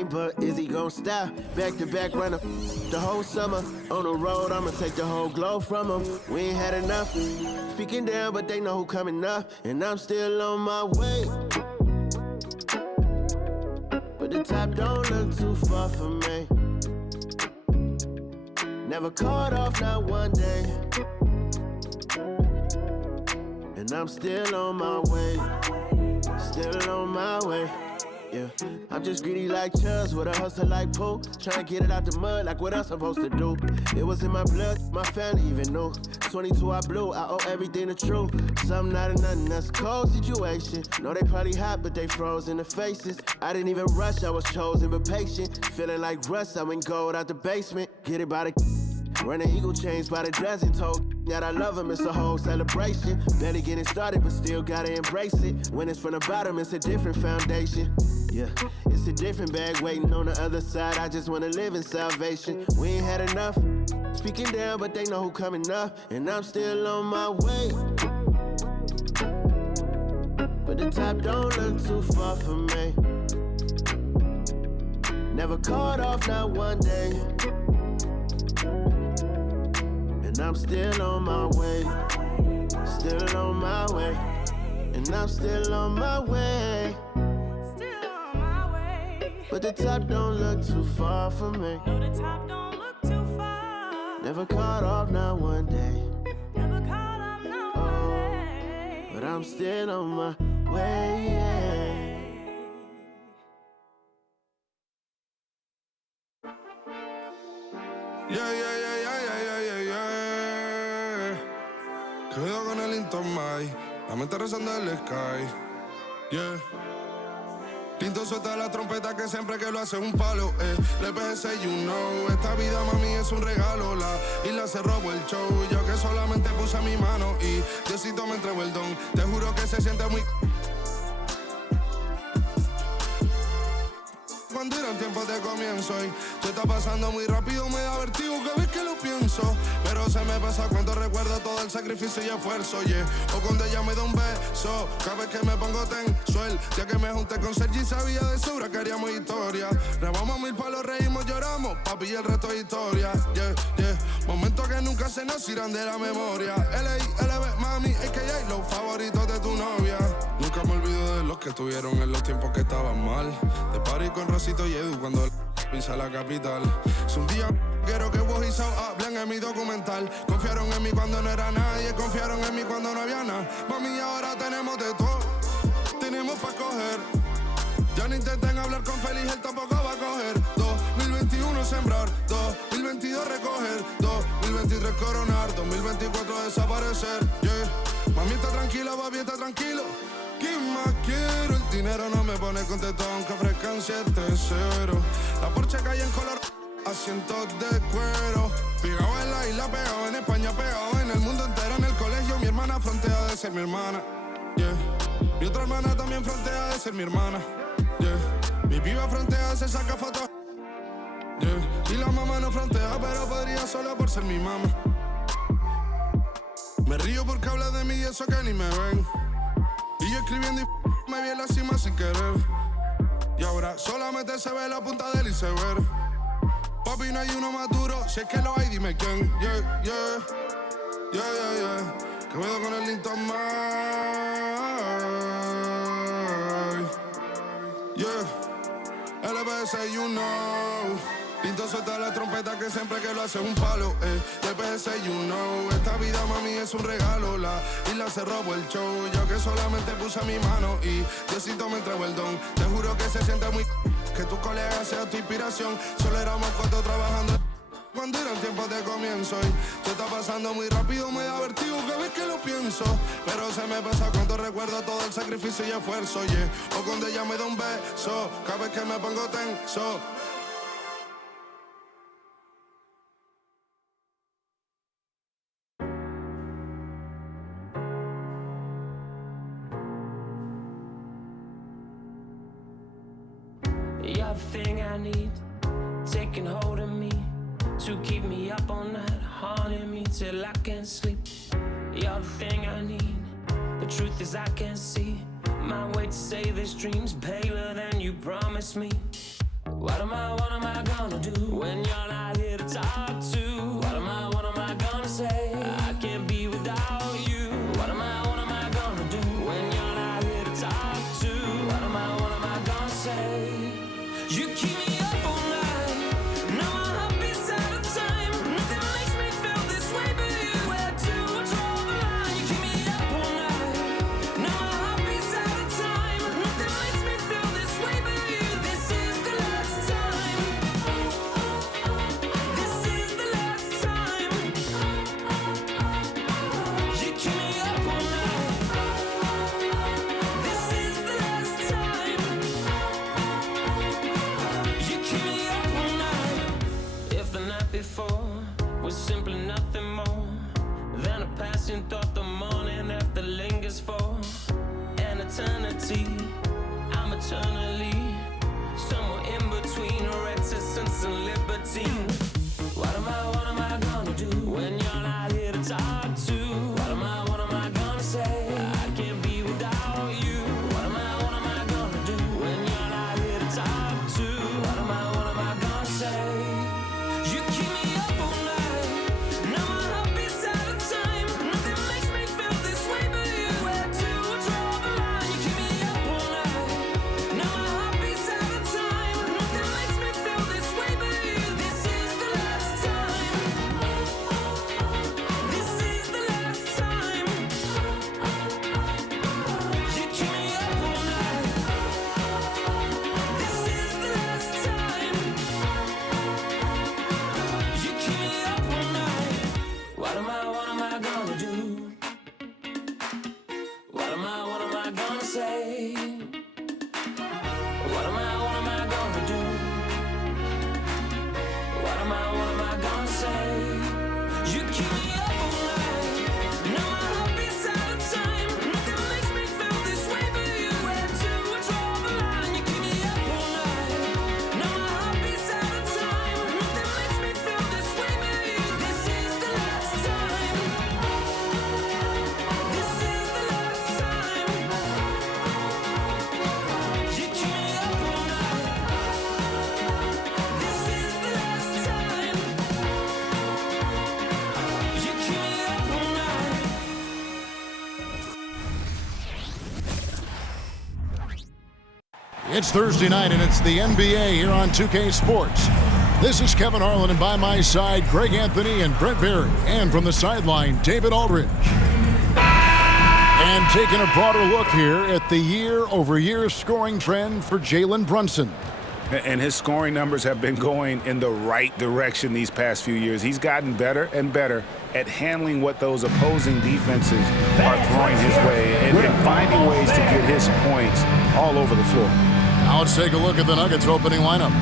game, but is he gon' stop? Back to back runner the whole summer. On the road, I'ma take the whole globe from him. We ain't had enough. Speaking down, but they know who coming up. And I'm still on my way. But the top don't look too far for me. Never caught off, not one day. And I'm still on my way. Still on my way. Yeah, I'm just greedy like Chuz with a hustle like Pooh. Tryna get it out the mud like what else I'm supposed to do. It was in my blood, my family even knew. 22 I blew, I owe everything to true. Something out of nothing, that's a cold situation. Know they probably hot, but they froze in the faces. I didn't even rush, I was chosen but patient. Feeling like Russ, I went gold out the basement. Get it by the running eagle chains by the dozen. Told that I love him, it's a whole celebration. Barely getting started, but still gotta embrace it. When it's from the bottom, it's a different foundation. Yeah, it's a different bag waiting on the other side. I just wanna live in salvation. We ain't had enough. Speaking down, but they know who coming up. And I'm still on my way. But the top don't look too far for me. Never caught off, not one day. And I'm still on my way. Still on my way. And I'm still on my way. But the top don't look too far for me. No, the top don't look too far. Never caught off, not one day. Never caught off, not one day. But I'm still on my way. Cuidado con el Intomai, la mente rezando el sky. Yeah. Tinto suelta la trompeta que siempre que lo hace un palo, Le PSA, you know, esta vida mami es un regalo. La isla se robó el show, yo que solamente puse mi mano y Diosito me entregó el don. Te juro que se siente muy... Cuando eran tiempos de comienzo y tú estás pasando muy rápido, me da vertigo cada vez que lo pienso. Pero se me pasa cuando recuerdo todo el sacrificio y esfuerzo, yeah. O cuando ella me da un beso, cada vez que me pongo tenso. El día que me junté con Sergi sabía de sobra que haríamos historia. Rebamos 1000 palos, reímos, lloramos, papi, y el resto es historia, yeah, yeah. Momentos que nunca se nos irán de la memoria. L.A.L.B. mami, a.k.a. los favoritos de tu novia. Nunca me olvido de los que estuvieron en los tiempos que estaban mal. De party con Rosito y Edu cuando pisa la capital. Es un día quiero que vos y Sao hablen en mi documental. Confiaron en mí cuando no era nadie, confiaron en mí cuando no había nada. Mami, ahora tenemos de todo, tenemos pa' coger. Ya no intenten hablar con Feliz, él tampoco va a coger. 2021 sembrar, 2022 recoger, 2023 coronar, 2024 desaparecer, yeah. Mami está tranquila, papi está tranquilo. ¿Qué más quiero? El dinero no me pone contento aunque ofrezcan 7-0. La Porsche cae en color, asientos de cuero. Pegado en la isla, pegado en España, pegado en el mundo entero. En el colegio mi hermana frontea de ser mi hermana, yeah. Mi otra hermana también frontea de ser mi hermana, yeah. Mi piba frontea, se saca fotos, yeah. Y la mamá no frontea, pero podría solo por ser mi mamá. Me río porque habla de mí y eso que ni me ven. Y yo escribiendo y me vi en la cima sin querer. Y ahora solamente se ve la punta del iceberg. Papi, no hay uno más duro, si es que lo hay, dime quién. Yeah, yeah, yeah, yeah, yeah. Que me con el Intomai. Yeah, LBS, you know. Tinto suelta la trompeta que siempre que lo hace un palo, LBS, you know. Esta vida mami es un regalo. La isla se robó el show, yo que solamente puse mi mano y Diosito me entregó el don. Te juro que se siente muy... que tu colega sea tu inspiración. Solo éramos 4 trabajando cuando eran tiempos de comienzo y tú estás pasando muy rápido, me da vertigo cada vez que lo pienso. Pero se me pasa cuando recuerdo todo el sacrificio y esfuerzo, yeah. O cuando ella me da un beso, cada vez que me pongo tenso. You're the thing I need, taking hold of me, to keep me up all night, haunting me till I can't sleep. You're the thing I need, the truth is I can't see my way to save this dream's paler than you promised me. While gonna do when you're not here to talk to? What am I gonna say? I can't be without you. What am I gonna do when you're not here to talk to? What am I gonna say? You keep me up all night. Now my heart beats out of time. Nothing makes me feel this way but you. Where to draw the line? You keep me up all night. Now my heart beats out of time. Nothing makes me feel this way but you. This is the last time. This is the last time. You keep me up all night. This is the last time. You keep me up all night. If the night before was simply nothing more than a passing thought, the morning after lingers for an eternity. I'm eternally somewhere in between reticence and libertine. What am I gonna do when you're not here to talk to? What am I gonna say? I can't be without you. What am I gonna do when you're not here to talk to? What am I gonna say? You keep me up all night. Now my heart beats out of time. Nothing makes me feel this way but you. Where to draw the line? You keep me up all night. Now my heart beats out of time. Nothing makes me feel this way but you. This is the last time. This is the last time. You keep me up all night. This is the last time. You keep me up all night. What am I gonna do? What am I gonna say? What am I gonna do? What am I gonna say? You keep me up all night. Now my heart beats out of time. Nothing makes me feel this way but you. Where to draw the line? You keep me up all night. Now my heart beats out of time. Nothing makes me feel this way but you. This is the last time. This is the last time. You keep me up all night. This is the last time. You keep me up all night. It's Thursday night, and it's the NBA here on 2K Sports. This is Kevin Harlan, and by my side, Greg Anthony and Brent Berry. And from the sideline, David Aldridge. And taking a broader look here at the year-over-year scoring trend for Jalen Brunson. And his scoring numbers have been going in the right direction these past few years. He's gotten better and better at handling what those opposing defenses are throwing his way and finding ways to get his points all over the floor. Now let's take a look at the Nuggets opening lineup.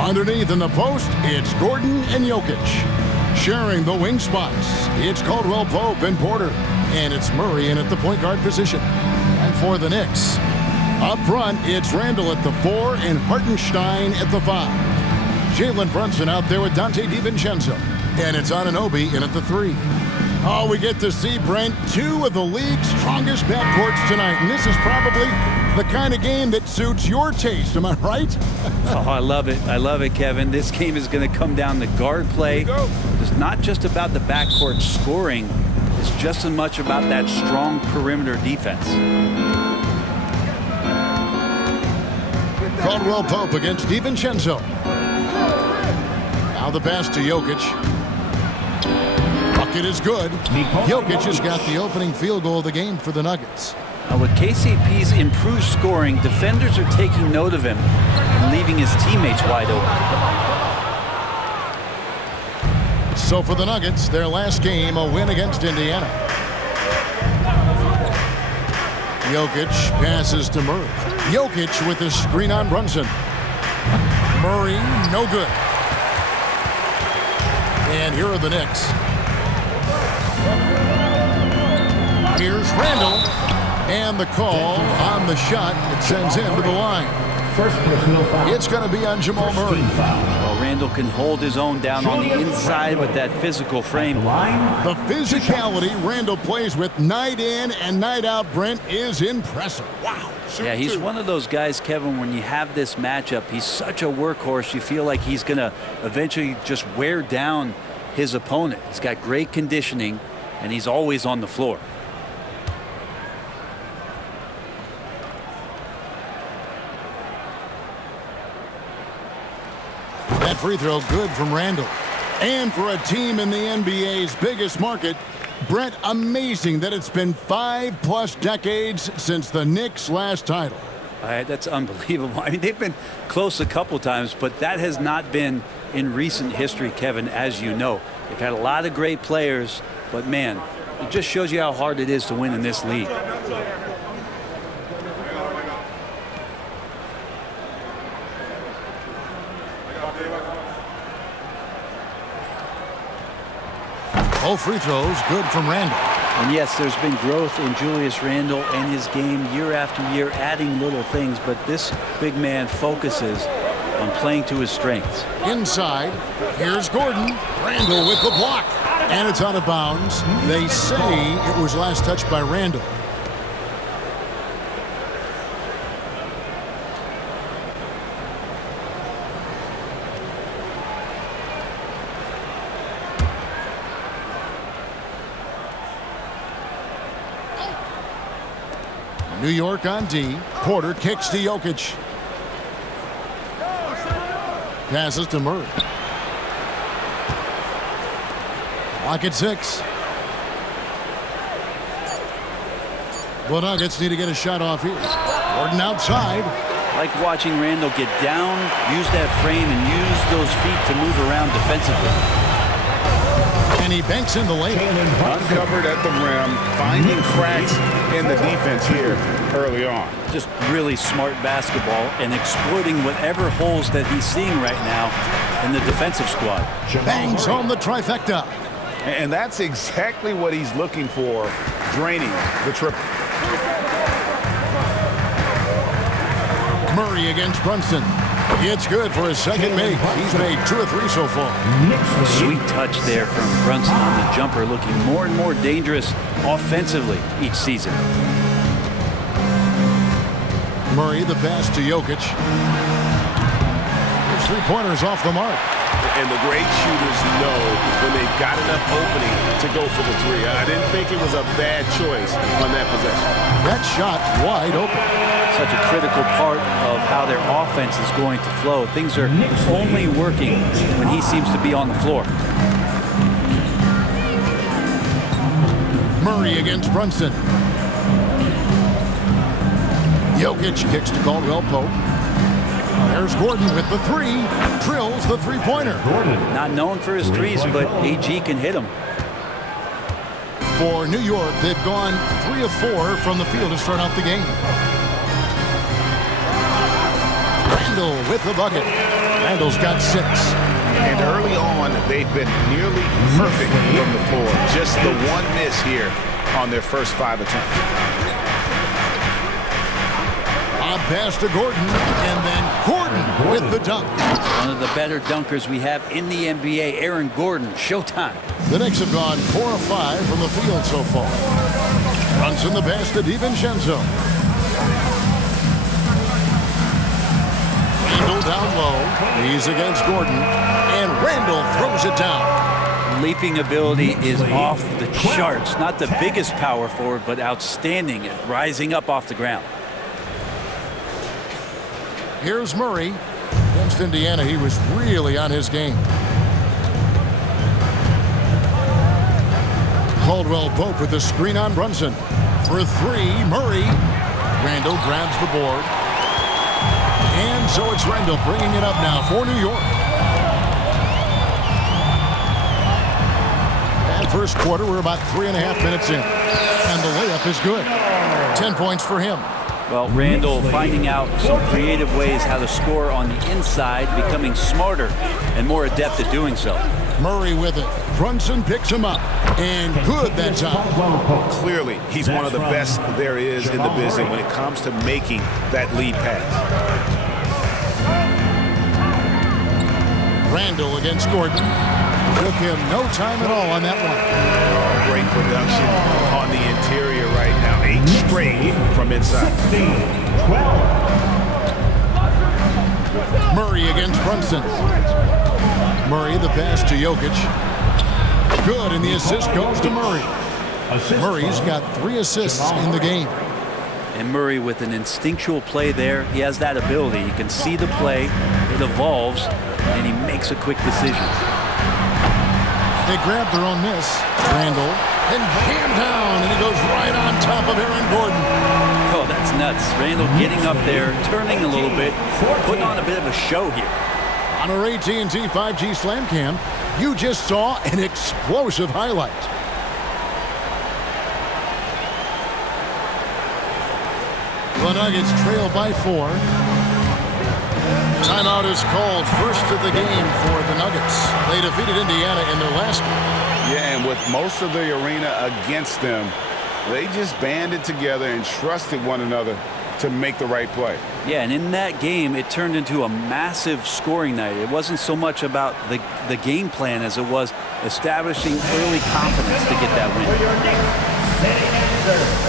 Underneath in the post, it's Gordon and Jokic. Sharing the wing spots, it's Caldwell Pope and Porter. And it's Murray in at the point guard position. And for the Knicks, up front, it's Randall at the 4 and Hartenstein at the 5. Jalen Brunson out there with Dante DiVincenzo. And it's Anunoby in at the 3. Oh, we get to see, Brent, two of the league's strongest backcourts tonight. And this is probably the kind of game that suits your taste. Am I right? Oh, I love it. I love it, Kevin. This game is going to come down to guard play. It's not just about the backcourt scoring. It's just as much about that strong perimeter defense. Caldwell Pope against DiVincenzo. Now the pass to Jokic. Bucket is good. Jokic has got the opening field goal of the game for the Nuggets. Now with KCP's improved scoring, defenders are taking note of him and leaving his teammates wide open. So for the Nuggets, their last game, a win against Indiana. Jokic passes to Murray. Jokic with his screen on Brunson. Murray, no good. And here are the Knicks. Here's Randall. And the call on the shot that sends him to the line. First personal foul. It's going to be on Jamal Murray. Well, Randall can hold his own down on the inside with that physical frame. The physicality Randall plays with night in and night out, Brent, is impressive. Wow. Yeah, he's one of those guys, Kevin, when you have this matchup, he's such a workhorse. You feel like he's going to eventually just wear down his opponent. He's got great conditioning, and he's always on the floor. That free throw good from Randall. And for a team in the NBA's biggest market, Brent, amazing that it's been 5+ decades since the Knicks' last title. That's unbelievable. I mean, they've been close a couple times, but that has not been in recent history, Kevin, as you know. They've had a lot of great players, but man, it just shows you how hard it is to win in this league. All free throws good from Randall. And yes, there's been growth in Julius Randle and his game year after year, adding little things, but this big man focuses on playing to his strengths. Inside, here's Gordon. Randall with the block. And it's out of bounds. They say it was last touched by Randall. New York on D. Porter kicks to Jokic. Passes to Murray. Clock at 6. The Nuggets need to get a shot off here. Gordon outside. Like watching Randall get down, use that frame, and use those feet to move around defensively. And he banks in the lane. Uncovered at the rim, finding cracks in the defense here early on. Just really smart basketball and exploiting whatever holes that he's seeing right now in the defensive squad. Bangs home the trifecta. And that's exactly what he's looking for, draining the triple. Murray against Brunson. It's good for his second make. He's made 2 or 3 so far. Sweet touch there from Brunson on the jumper, looking more and more dangerous offensively each season. Murray the pass to Jokic. His 3-pointers off the mark. And the great shooters know when they've got enough opening to go for the 3. I didn't think it was a bad choice on that possession. That shot wide open. Such a critical part of how their offense is going to flow. Things are only working when he seems to be on the floor. Murray against Brunson. Jokic kicks to Caldwell Pope. There's Gordon with the 3. Drills the 3-pointer. Not known for his threes, but AG can hit them. For New York, they've gone 3 of 4 from the field to start out the game. Randall with the bucket. Randall's got 6. And early on, they've been nearly perfect from the floor. Just the one miss here on their first 5 attempts. A pass to Gordon, and then Gordon with the dunk. One of the better dunkers we have in the NBA, Aaron Gordon. Showtime. The Knicks have gone 4 of 5 from the field so far. Brunson the pass to DiVincenzo. Randall down low. He's against Gordon, and Randall throws it down. Leaping ability is off the charts. Not the biggest power forward, but outstanding at rising up off the ground. Here's Murray. Against Indiana, he was really on his game. Caldwell Pope with the screen on Brunson. For 3, Murray. Randall grabs the board. And so it's Randall bringing it up now for New York. And first quarter, we're about 3.5 minutes in. And the layup is good. 10 points for him. Well, Randall finding out some creative ways how to score on the inside, becoming smarter and more adept at doing so. Murray with it. Brunson picks him up. And good that time. Clearly, he's one of the best there is in the business when it comes to making that lead pass. Randall against Gordon. Took him no time at all on that one. Great production on the interior right now. 8 straight from inside. 12. Murray against Brunson. Murray, the pass to Jokic. Good, and the assist goes to Murray. Murray's got 3 assists in the game. And Murray with an instinctual play there. He has that ability. You can see the play, it evolves, and he makes a quick decision. They grab their own miss. Randall, and jammed down, and he goes right on top of Aaron Gordon. Oh, that's nuts. Randall getting up there, turning a little bit, putting on a bit of a show here. On our AT&T 5G Slam Cam, you just saw an explosive highlight. The Nuggets trail by 4. Timeout is called, first of the game for the Nuggets. They defeated Indiana in their last game. Yeah, and with most of the arena against them, they just banded together and trusted one another to make the right play. Yeah, and in that game, it turned into a massive scoring night. It wasn't so much about the game plan as it was establishing early confidence to get that win. For your Knicks, setting and serve.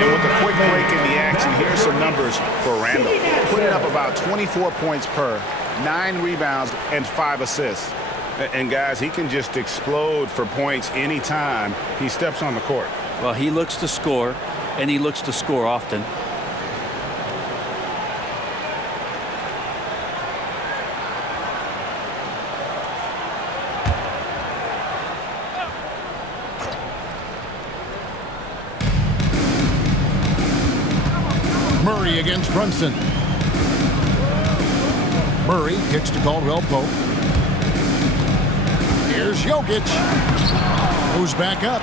And with a quick break in the action, here's some numbers for Randall. Putting up about 24 points per, 9 rebounds, and 5 assists. And guys, he can just explode for points anytime he steps on the court. Well, he looks to score, and he looks to score often. Murray against Brunson. Murray kicks to Caldwell Pope. Here's Jokic. Goes back up.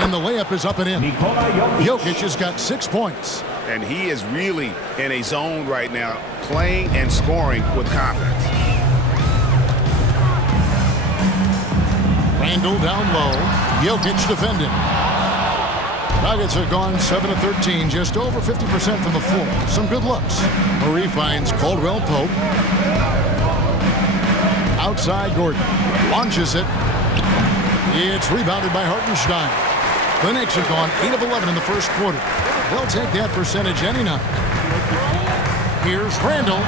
And the layup is up and in. Jokic has got 6 points. And he is really in a zone right now, playing and scoring with confidence. Randall down low. Jokic defending. Nuggets are gone 7 of 13, just over 50% from the floor. Some good looks. Murray finds Caldwell Pope. Outside Gordon. Launches it. It's rebounded by Hartenstein. The Knicks are gone 8 of 11 in the first quarter. They'll take that percentage any night. Here's Randall.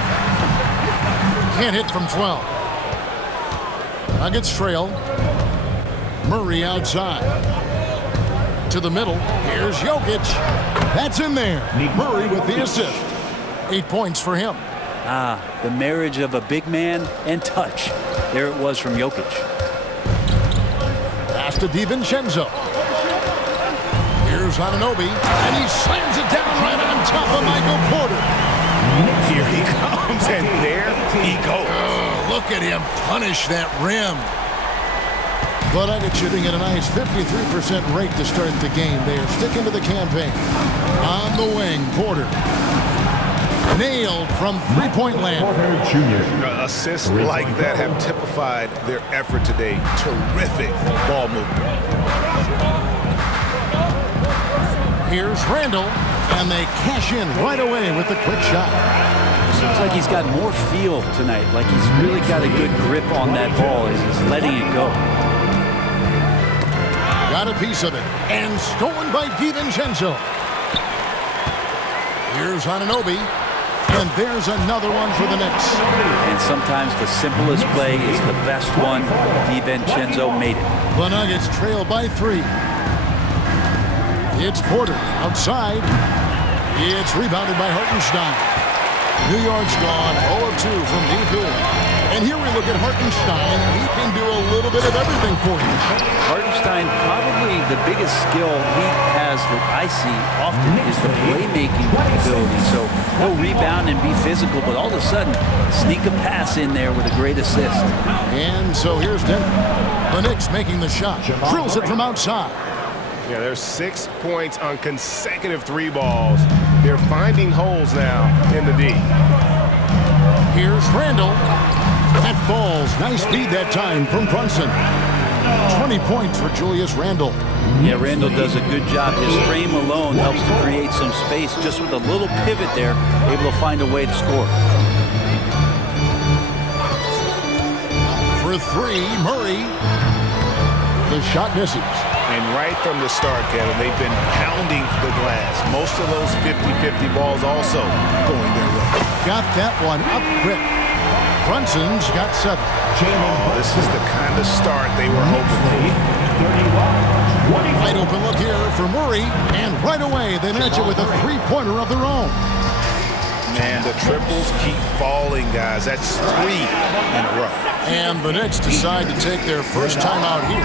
Can't hit from 12. Nuggets trail. Murray outside. To the middle. Here's Jokic. That's in there. Murray with the assist. 8 points for him. The marriage of a big man and touch. There it was from Jokic. Pass to DiVincenzo. Here's Anunoby, and he slams it down right on top of Michael Porter. Here he comes, and there he goes. Oh, look at him punish that rim. The Nuggets shooting at a nice 53% rate to start the game. They are sticking to the campaign. On the wing, Porter. Nailed from three-point land. Assists like that have typified their effort today. Terrific ball movement. Here's Randall, and they cash in right away with the quick shot. Seems like he's got more feel tonight, like he's really got a good grip on that ball as he's letting it go. Got a piece of it, and stolen by DiVincenzo. Here's Anunoby, and there's another one for the Knicks. And sometimes the simplest play is the best one. DiVincenzo made it. The Nuggets trail by 3. It's Porter outside. It's rebounded by Hartenstein. New York's gone 0 of 2 from deep here. And here we look at Hartenstein. He can do a little bit of everything for you. Hartenstein, probably the biggest skill he has that I see often is the playmaking ability. So he'll rebound and be physical, but all of a sudden, sneak a pass in there with a great assist. And so here's Denver. The Knicks making the shot. Drills it from outside. Yeah, there's 6 points on consecutive 3 balls. They're finding holes now in the D. Here's Randall. That falls. Nice feed that time from Brunson. 20 points for Julius Randle. Yeah, Randall does a good job. His frame alone helps to create some space. Just with a little pivot there, able to find a way to score. For 3, Murray. The shot misses. And right from the start, Kevin, they've been pounding the glass. Most of those 50-50 balls also going their way. Got that one up quick. Brunson's got 7. Oh, this is the kind of start they were hoping for. Wide open look here for Murray. And right away, they match it with a 3-pointer of their own. Man, the triples keep falling, guys. That's 3 in a row. And the Knicks decide to take their first time out here.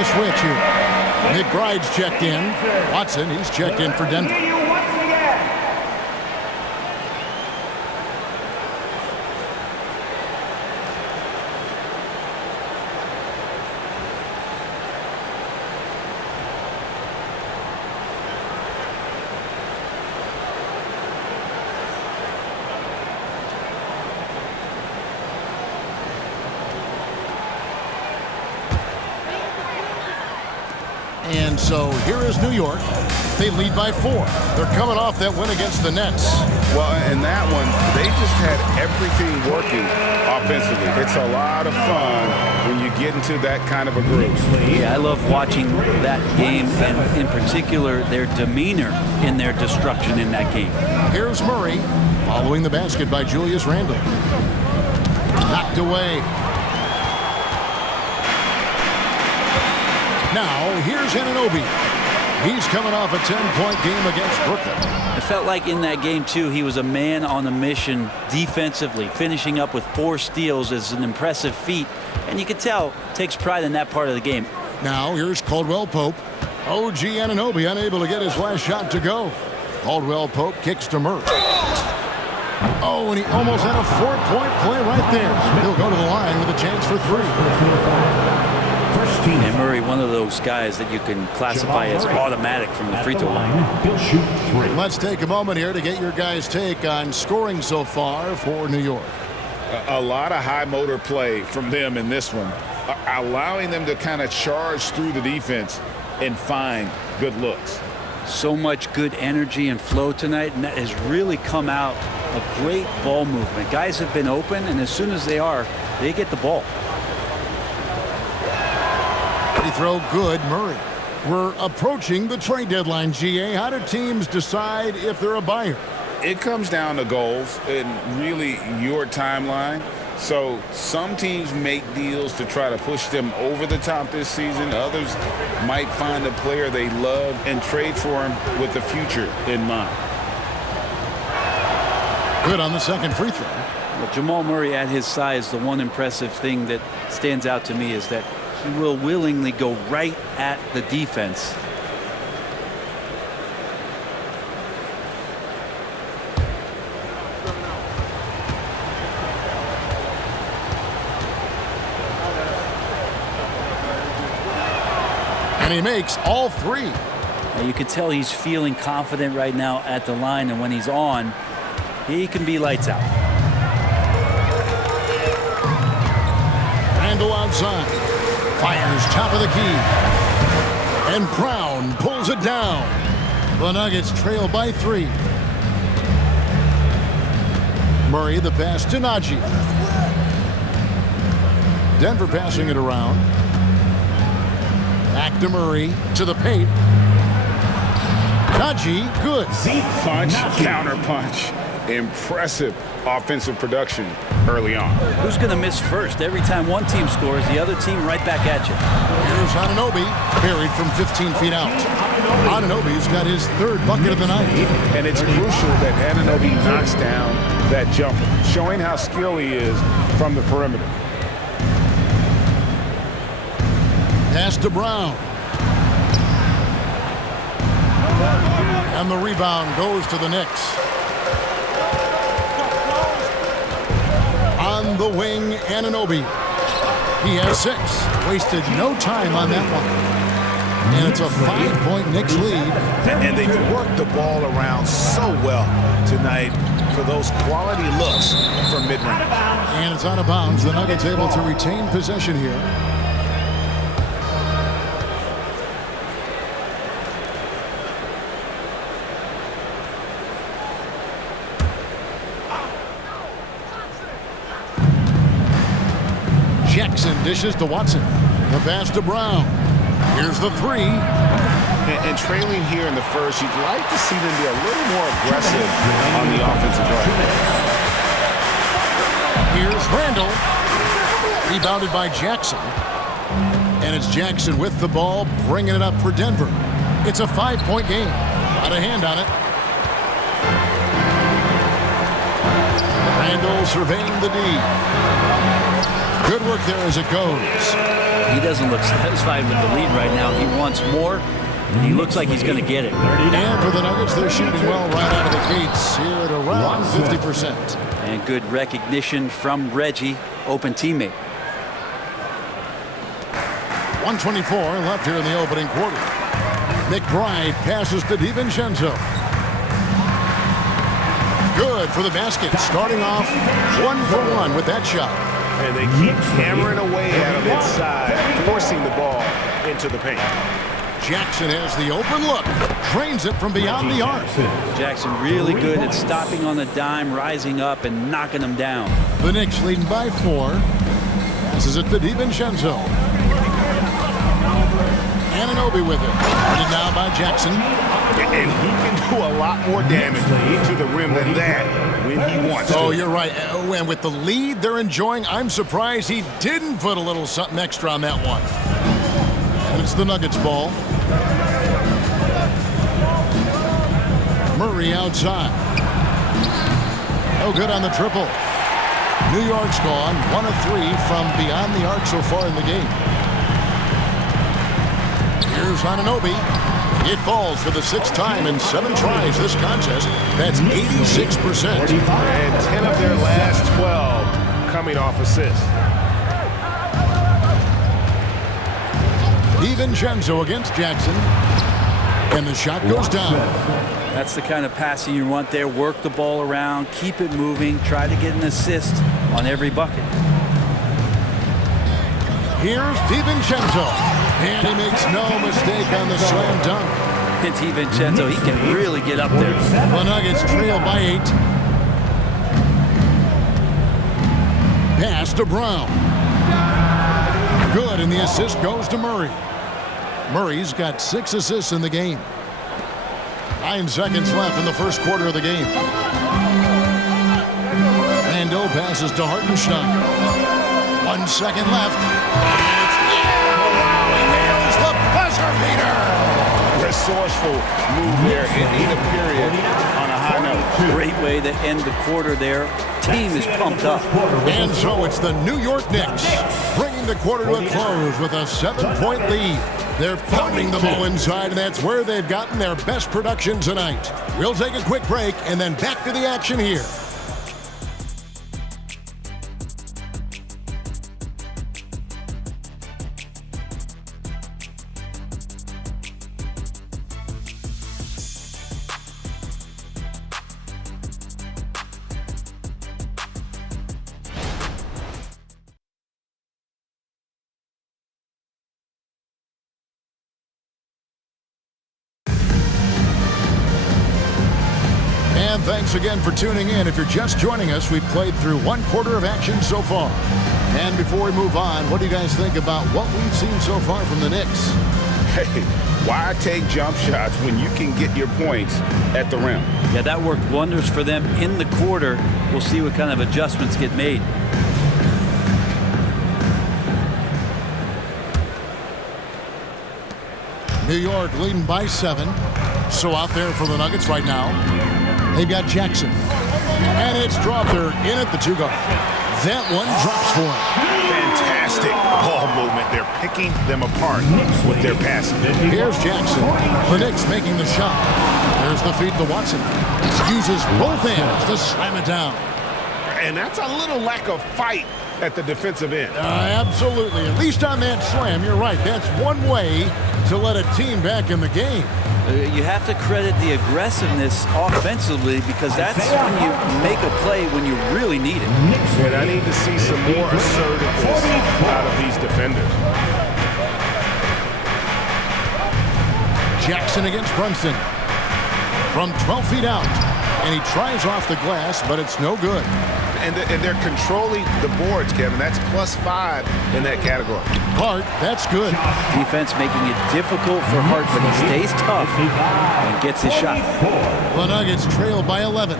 Switch here. McBride's checked in. Watson, he's checked in for Denver. And so here is New York. They lead by 4. They're coming off that win against the Nets. Well, in that one, they just had everything working offensively. It's a lot of fun when you get into that kind of a groove. Yeah, I love watching that game, and in particular, their demeanor in their destruction in that game. Here's Murray, following the basket by Julius Randle. Knocked away. Now, here's Anunoby. He's coming off a 10-point game against Brooklyn. It felt like in that game, too, he was a man on a mission defensively. Finishing up with 4 steals is an impressive feat, and you can tell takes pride in that part of the game. Now, here's Caldwell Pope. OG Anunoby unable to get his last shot to go. Caldwell Pope kicks to Murray. Oh, and he almost had a 4-point play right there. He'll go to the line with a chance for 3. First team. And Murray, one of those guys that you can classify as automatic from the free throw line. He'll shoot 3. Let's take a moment here to get your guys' take on scoring so far for New York. A lot of high motor play from them in this one, allowing them to kind of charge through the defense and find good looks. So much good energy and flow tonight, and that has really come out of great ball movement. Guys have been open, and as soon as they get the ball. Free throw good, Murray. We're approaching the trade deadline, GA. How do teams decide if they're a buyer? It comes down to goals and really your timeline. So some teams make deals to try to push them over the top this season. Others might find a player they love and trade for him with the future in mind. Good on the second free throw. Well, Jamal Murray at his size, the one impressive thing that stands out to me is that he will willingly go right at the defense. And he makes all 3. Now you can tell he's feeling confident right now at the line, and when he's on, he can be lights out. Randall outside. Fires top of the key. And Brown pulls it down. The Nuggets trail by 3. Murray the pass to Najee. Denver passing it around. Back to Murray to the paint. Najee, good. Punch, counter punch. Impressive offensive production early on. Who's going to miss first? Every time one team scores, the other team right back at you. Here's Anunoby, buried from 15 feet out. Anunoby's got his 3rd bucket of the night. And it's crucial that Anunoby knocks down that jumper, showing how skilled he is from the perimeter. Pass to Brown. And the rebound goes to the Knicks. On the wing, Anunoby. He has 6. Wasted no time on that one. And it's a 5-point Knicks lead. And they've worked the ball around so well tonight for those quality looks from mid-range. And it's out of bounds. The Nuggets able to retain possession here. Jackson dishes to Watson. The pass to Brown. Here's the 3. And trailing here in the first, you'd like to see them be a little more aggressive on the offensive play. Here's Randall. Rebounded by Jackson. And it's Jackson with the ball, bringing it up for Denver. It's a 5-point game. Got a hand on it. Randall surveying the D. Good work there as it goes. He doesn't look satisfied with the lead right now. He wants more, and he looks like he's going to get it. And for the Nuggets, they're shooting well right out of the gates here at around 50%. And good recognition from Reggie, open teammate. 1:24 left here in the opening quarter. McBride passes to DiVincenzo. Good for the basket. Starting off 1 for 1 with that shot. And they keep hammering away at him inside, forcing the ball into the paint. Jackson has the open look. Drains it from beyond the arc. Jackson really good at stopping on the dime, rising up, and knocking them down. The Knicks leading by 4. Passes it to DiVincenzo. Anunoby with it. Guarded now by Jackson. And he can do a lot more damage to the rim than that when he wants to. Oh, you're right. And with the lead they're enjoying, I'm surprised he didn't put a little something extra on that one. And it's the Nuggets ball. Murray outside. No good on the triple. New York's gone 1 of 3 from beyond the arc so far in the game. Here's Anunoby. It falls for the 6th time in 7 tries this contest. That's 86%. And 10 of their last 12 coming off assists. DiVincenzo against Jackson. And the shot goes down. That's the kind of passing you want there. Work the ball around, keep it moving, try to get an assist on every bucket. Here's DiVincenzo. And he makes no mistake on the slam dunk. And DiVincenzo, he can really get up there. The Nuggets trail by 8. Pass to Brown. Good, and the assist goes to Murray. Murray's got 6 assists in the game. 9 seconds left in the first quarter of the game. Mando passes to Hartenstein. 1 second left. Wow, he nails the buzzer beater. Resourceful move there in either period on a high note. Great way to end the quarter there. Team is pumped up. And so it's the New York Knicks bringing the quarter to a close with a 7-point lead. They're pounding the ball inside, and that's where they've gotten their best production tonight. We'll take a quick break and then back to the action here. And thanks again for tuning in. If you're just joining us, we've played through 1 quarter of action so far. And before we move on, what do you guys think about what we've seen so far from the Knicks? Hey, why take jump shots when you can get your points at the rim? Yeah, that worked wonders for them in the quarter. We'll see what kind of adjustments get made. New York leading by 7. So out there for the Nuggets right now, they've got Jackson. And it's dropped. They're in at the 2-guard. That one drops for him. Fantastic ball movement. They're picking them apart with their passing. Here's Jackson. The Knicks making the shot. There's the feed to Watson. Uses both hands to slam it down. And that's a little lack of fight at the defensive end. Absolutely. At least on that slam, you're right. That's one way to let a team back in the game. You have to credit the aggressiveness offensively because that's when you make a play when you really need it. And I need to see some more assertiveness out of these defenders. Jackson against Brunson. From 12 feet out. And he tries off the glass, but it's no good. And they're controlling the boards, Kevin. That's +5 in that category. Hart, that's good. Defense making it difficult for Hart, but he stays tough and gets his shot. The Nuggets trail by 11.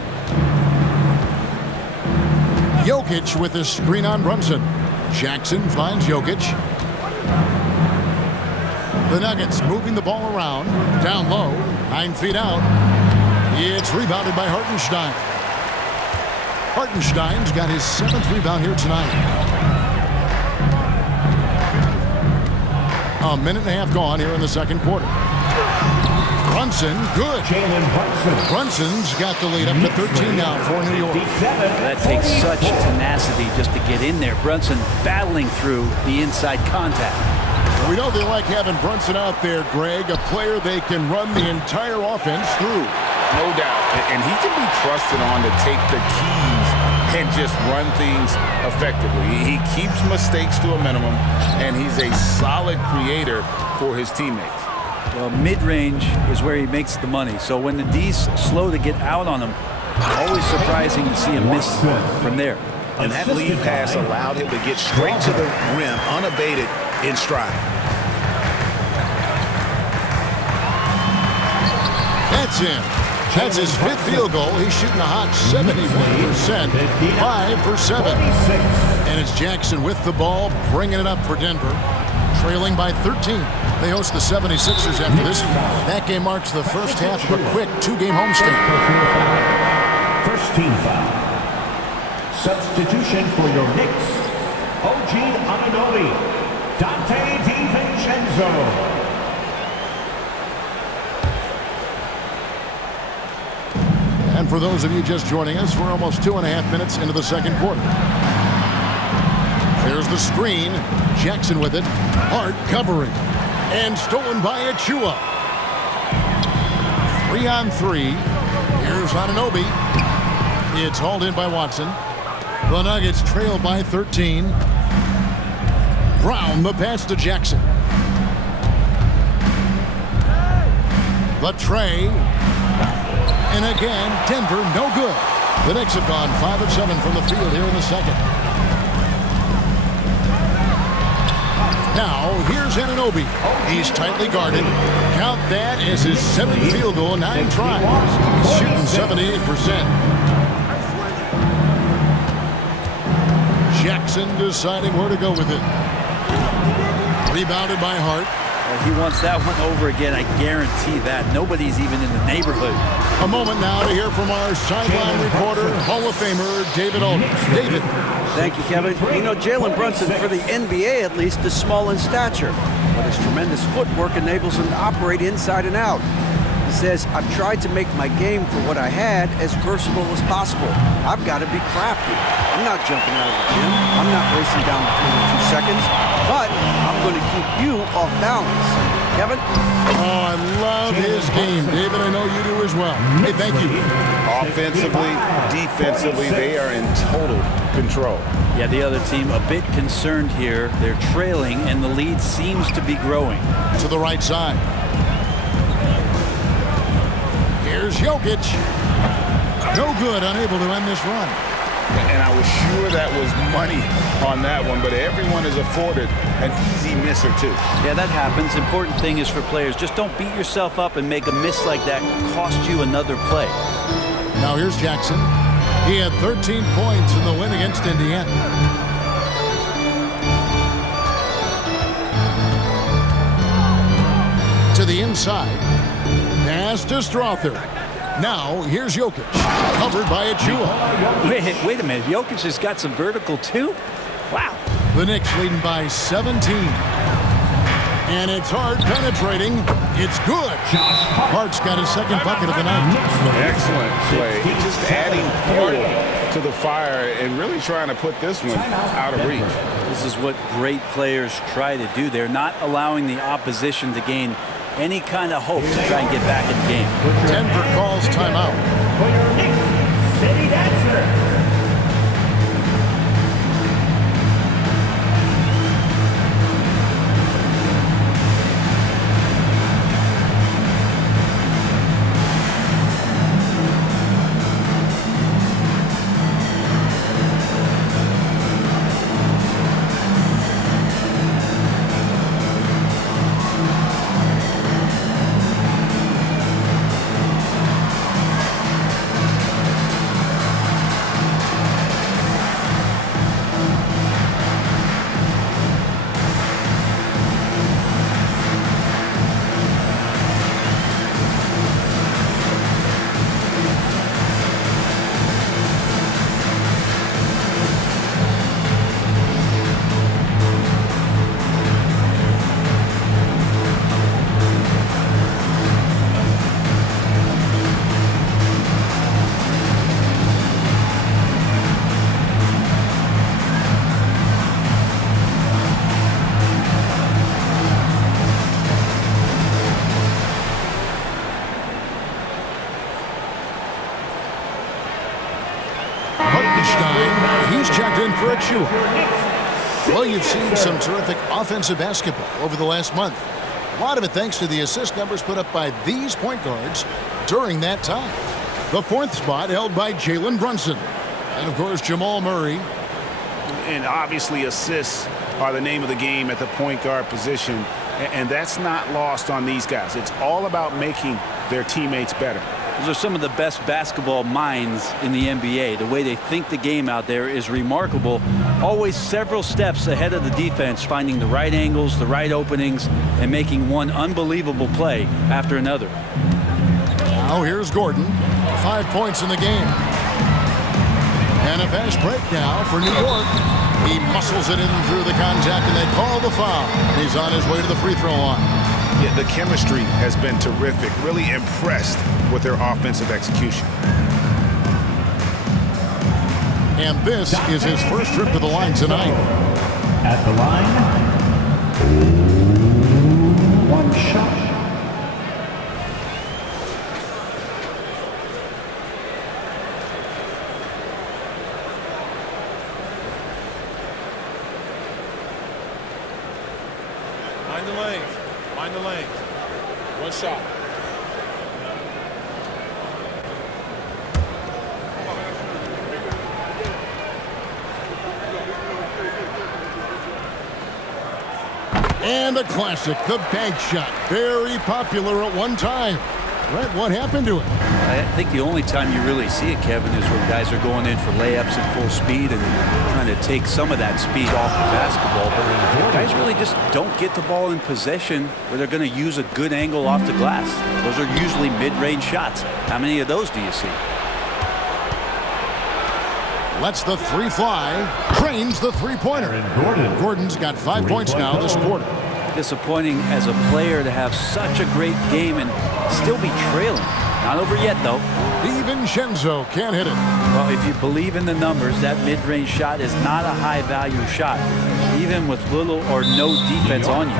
Jokic with a screen on Brunson. Jackson finds Jokic. The Nuggets moving the ball around. Down low, 9 feet out. It's rebounded by Hartenstein. Hartenstein's got his 7th rebound here tonight. A minute and a half gone here in the second quarter. Brunson, good. Jalen Brunson. Brunson's got the lead up to 13 now for New York. That takes such tenacity just to get in there. Brunson battling through the inside contact. We know they like having Brunson out there, Greg, a player they can run the entire offense through. No doubt. And he can be trusted on to take the keys and just run things effectively. He keeps mistakes to a minimum, and he's a solid creator for his teammates. Well, mid-range is where he makes the money. So when the D's slow to get out on him, always surprising to see him miss from there. And that lead pass allowed him to get straight to the rim, unabated in stride. That's him. That's his 5th field goal. He's shooting a hot 71%, 5 for 7. And it's Jackson with the ball, bringing it up for Denver, trailing by 13. They host the 76ers after this. That game marks the first half of a quick 2-game homestand. First team foul. Substitution for your Knicks. OG Anunoby. Dante DiVincenzo. And for those of you just joining us, we're almost 2.5 minutes into the second quarter. There's the screen. Jackson with it. Hart covering. And stolen by Achua. 3-on-3. Here's Anunoby. It's hauled in by Watson. The Nuggets trail by 13. Brown, the pass to Jackson. The tray. And again, Denver, no good. The Knicks have gone 5 of 7 from the field here in the second. Now, here's Anunoby. He's tightly guarded. Count that as his 7th field goal in 9 tries. He's shooting 78%. Jackson deciding where to go with it. Rebounded by Hart. He wants that one over again. I guarantee that. Nobody's even in the neighborhood. A moment now to hear from our sideline reporter, Hall of Famer David Aldridge. David. Thank you, Kevin. You know, Jalen Brunson, for the NBA at least, is small in stature, but his tremendous footwork enables him to operate inside and out. He says, I've tried to make my game for what I had as versatile as possible. I've got to be crafty. I'm not jumping out of the gym. I'm not racing down the field in 2 seconds, but I'm going to keep you off balance. Kevin? Oh, I love his game. David, I know you do as well. Hey, thank you. Offensively, defensively, they are in total control. Yeah, the other team a bit concerned here. They're trailing, and the lead seems to be growing. To the right side. Here's Jokic. No good, unable to end this run. And I was sure that was money on that one, but everyone is afforded an easy miss or two. Yeah, that happens. Important thing is for players, just don't beat yourself up and make a miss like that cost you another play. Now here's Jackson. He had 13 points in the win against Indiana. To the inside. Pass to Strother. Now, here's Jokic. Covered by Achua. Wait a minute. Jokic has got some vertical, too? Wow. The Knicks leading by 17. And it's Hart penetrating. It's good. Hart's got his 2nd bucket of the night. Excellent play. He's just adding fuel to the fire and really trying to put this one out of reach. This is what great players try to do. They're not allowing the opposition to gain any kind of hope to try and get back in the game. Denver calls timeout. For your Knicks City Dancer. He's checked in for Achua. Well, you've seen some terrific offensive basketball over the last month. A lot of it thanks to the assist numbers put up by these point guards during that time. The 4th spot held by Jalen Brunson. And, of course, Jamal Murray. And obviously assists are the name of the game at the point guard position. And that's not lost on these guys. It's all about making their teammates better. Those are some of the best basketball minds in the NBA. The way they think the game out there is remarkable. Always several steps ahead of the defense, finding the right angles, the right openings, and making one unbelievable play after another. Now here's Gordon. 5 points in the game. And a fast break now for New York. He muscles it in through the contact, and they call the foul. He's on his way to the free throw line. Yeah, the chemistry has been terrific. Really impressed with their offensive execution. And this is his first trip to the line tonight. At the line, the lane. Mind the lane. One shot. And a classic, the bank shot. Very popular at one time. Right, what happened to it? I think the only time you really see it, Kevin, is when guys are going in for layups at full speed and trying to take some of that speed off the basketball. But guys really just don't get the ball in possession where they're going to use a good angle off the glass. Those are usually mid-range shots. How many of those do you see? Lets the three fly. Trains the three-pointer. Gordon's got 5 points now this quarter. Disappointing as a player to have such a great game and still be trailing. Not over yet, though. DiVincenzo can't hit it. Well, if you believe in the numbers, that mid-range shot is not a high-value shot, even with little or no defense on you.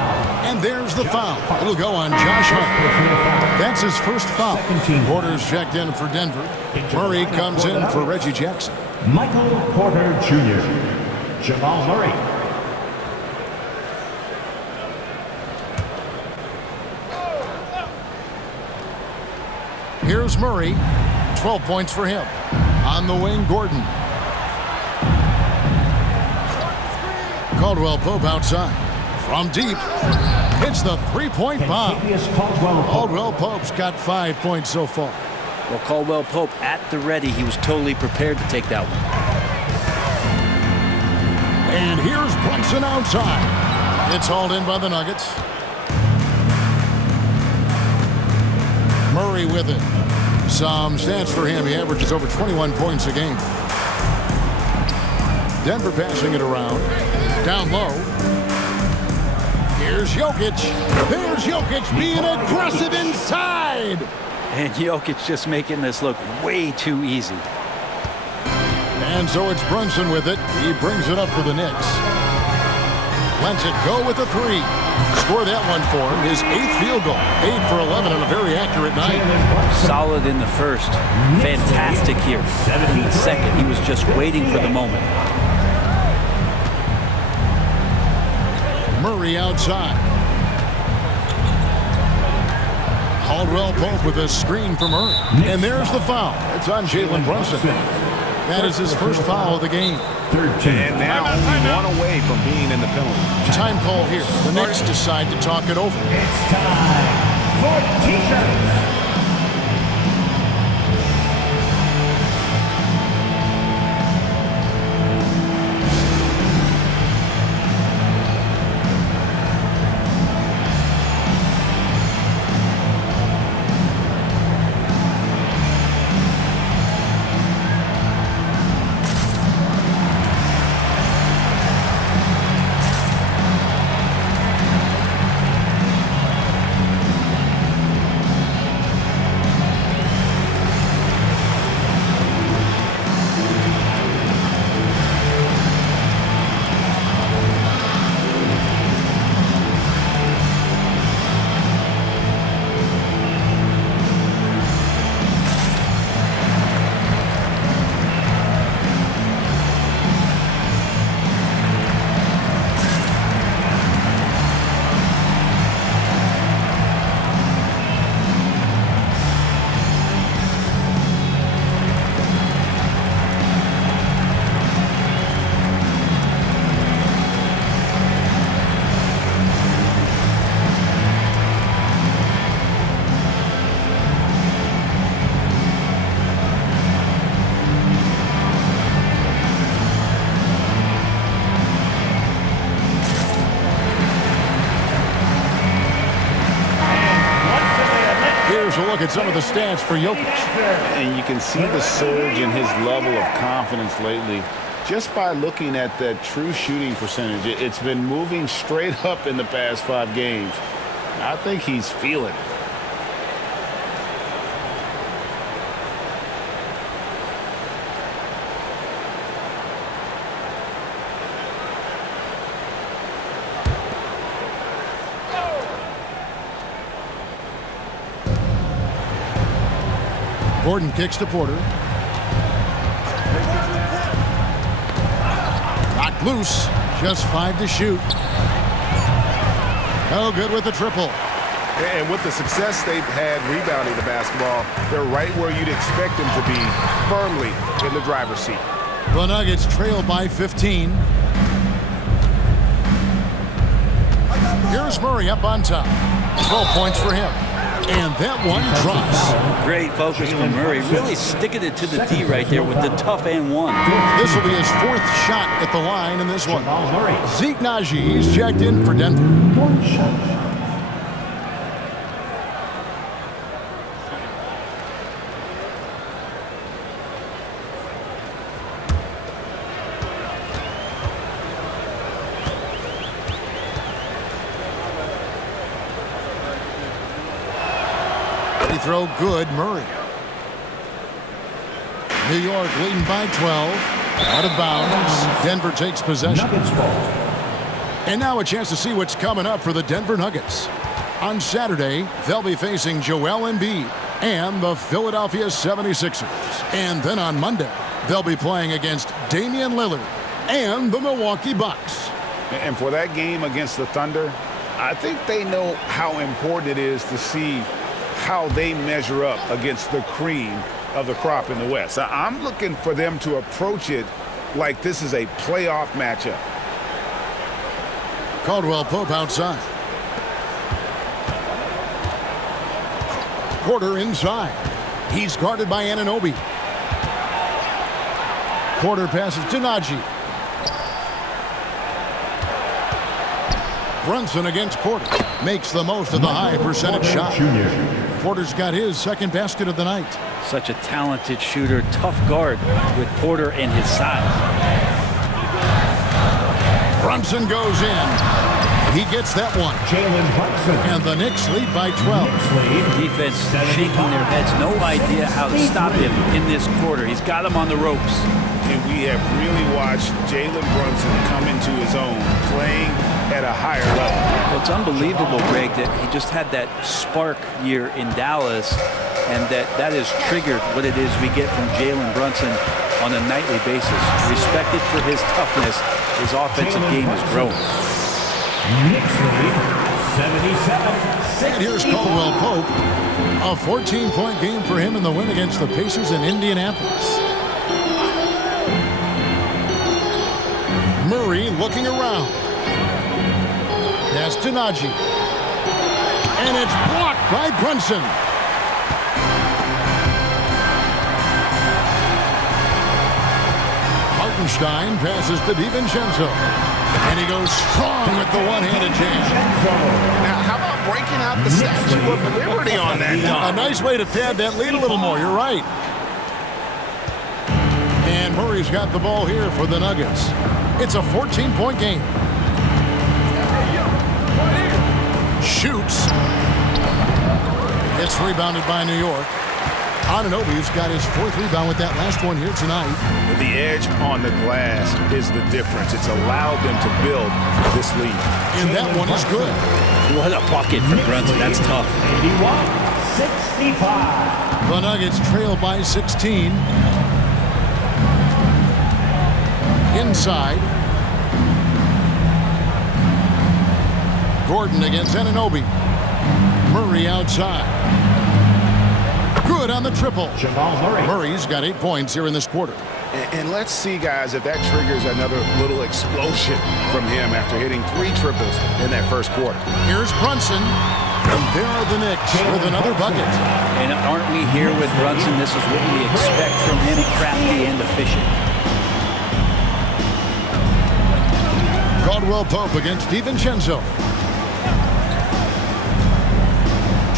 And there's the foul. It'll go on Josh Hart. That's his first foul. Porter's checked in for Denver. Murray comes in for Reggie Jackson. Michael Porter Jr. Jamal Murray. Here's Murray. 12 points for him. On the wing, Gordon. Caldwell Pope outside. From deep. Hits the three-point bomb. Caldwell Pope's got 5 points so far. Well, Caldwell Pope at the ready. He was totally prepared to take that one. And here's Brunson outside. It's hauled in by the Nuggets. Murray with it. Some stats for him. He averages over 21 points a game. Denver passing it around. Down low. Here's Jokic. There's Jokic being aggressive inside. And Jokic just making this look way too easy. And so it's Brunson with it. He brings it up for the Knicks. Lets it go with a three. Score that one for him. His 8th field goal. 8 for 11 on a very accurate night. Solid in the first. Fantastic here. In the second, he was just waiting for the moment. Murray outside. Caldwell Pope with a screen for Murray. And there's the foul. It's on Jalen Brunson. That is his first foul of the game. And now only one away from being in the penalty. Time call here. The Knicks decide to talk it over. It's time for T-shirts. Here's a look at some of the stats for Jokic. And you can see the surge in his level of confidence lately just by looking at that true shooting percentage. It's been moving straight up in the past 5 games. I think he's feeling it. Gordon kicks to Porter. Knocked loose. Just 5 to shoot. No good with the triple. And with the success they've had rebounding the basketball, they're right where you'd expect them to be, firmly in the driver's seat. The Nuggets trail by 15. Here's Murray up on top. 12 points for him. And that one drops. Great focus from Murray. Really sticking it to the D right there with the tough and one. This will be his 4th shot at the line in this one. Zeke Naji, he's checked in for Denver. One shot. Throw good, Murray. New York leading by 12. Out of bounds. Denver takes possession. And now a chance to see what's coming up for the Denver Nuggets. On Saturday, they'll be facing Joel Embiid and the Philadelphia 76ers. And then on Monday, they'll be playing against Damian Lillard and the Milwaukee Bucks. And for that game against the Thunder, I think they know how important it is to see how they measure up against the cream of the crop in the West. I'm looking for them to approach it like this is a playoff matchup. Caldwell Pope outside. Porter inside. He's guarded by Anunoby. Porter passes to Naji. Brunson against Porter. Makes the most of the high percentage shot. Porter's got his 2nd basket of the night. Such a talented shooter, tough guard with Porter and his size. Brunson goes in. He gets that one. Jalen Brunson. And the Knicks lead by 12. Defense shaking their heads. No idea how to stop him in this quarter. He's got him on the ropes. And we have really watched Jalen Brunson come into his own, playing at a higher level. Well, it's unbelievable, Greg, that he just had that spark year in Dallas, and that has triggered what it is we get from Jalen Brunson on a nightly basis. Respected for his toughness, his offensive game has grown. Knicks lead 77-64. And here's Caldwell Pope. A 14-point game for him in the win against the Pacers in Indianapolis. Murray looking around. Pass to Naji. And it's blocked by Brunson. Hartenstein passes to DiVincenzo. And he goes strong with the one-handed jam. Now, how about breaking out the Statue of Liberty on that dunk? A nice way to pad that lead a little more. You're right. And Murray's got the ball here for the Nuggets. It's a 14-point game. Shoots. It's rebounded by New York. Anunoby's got his 4th rebound with that last one here tonight. The edge on the glass is the difference. It's allowed them to build this lead. And that one is good. What a bucket from Brunson. That's tough. 81-65. The Nuggets trail by 16. Inside. Gordon against Anunoby. Murray outside. Good on the triple. Jamal Murray. Murray's got 8 points here in this quarter. And let's see, guys, if that triggers another little explosion from him after hitting 3 triples in that first quarter. Here's Brunson. And there are the Knicks with another bucket. And aren't we here with Brunson? This is what we expect from him, crafty and efficient. Caldwell Pope against DiVincenzo.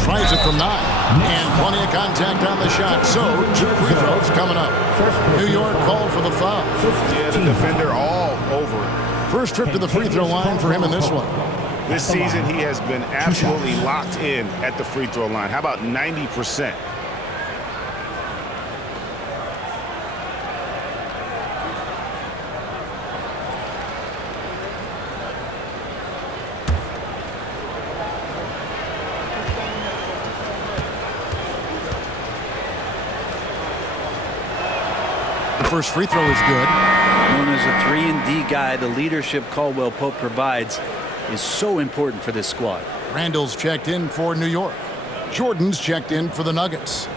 Tries it from 9. And plenty of contact on the shot. So, 2 free throws coming up. New York called for the foul. Yeah, the defender all over it. First trip to the free throw line for him in this one. This season, he has been absolutely locked in at the free throw line. How about 90%? First free throw is good. Known as a 3-and-D guy, the leadership Caldwell Pope provides is so important for this squad. Randall's checked in for New York. Jordan's checked in for the Nuggets.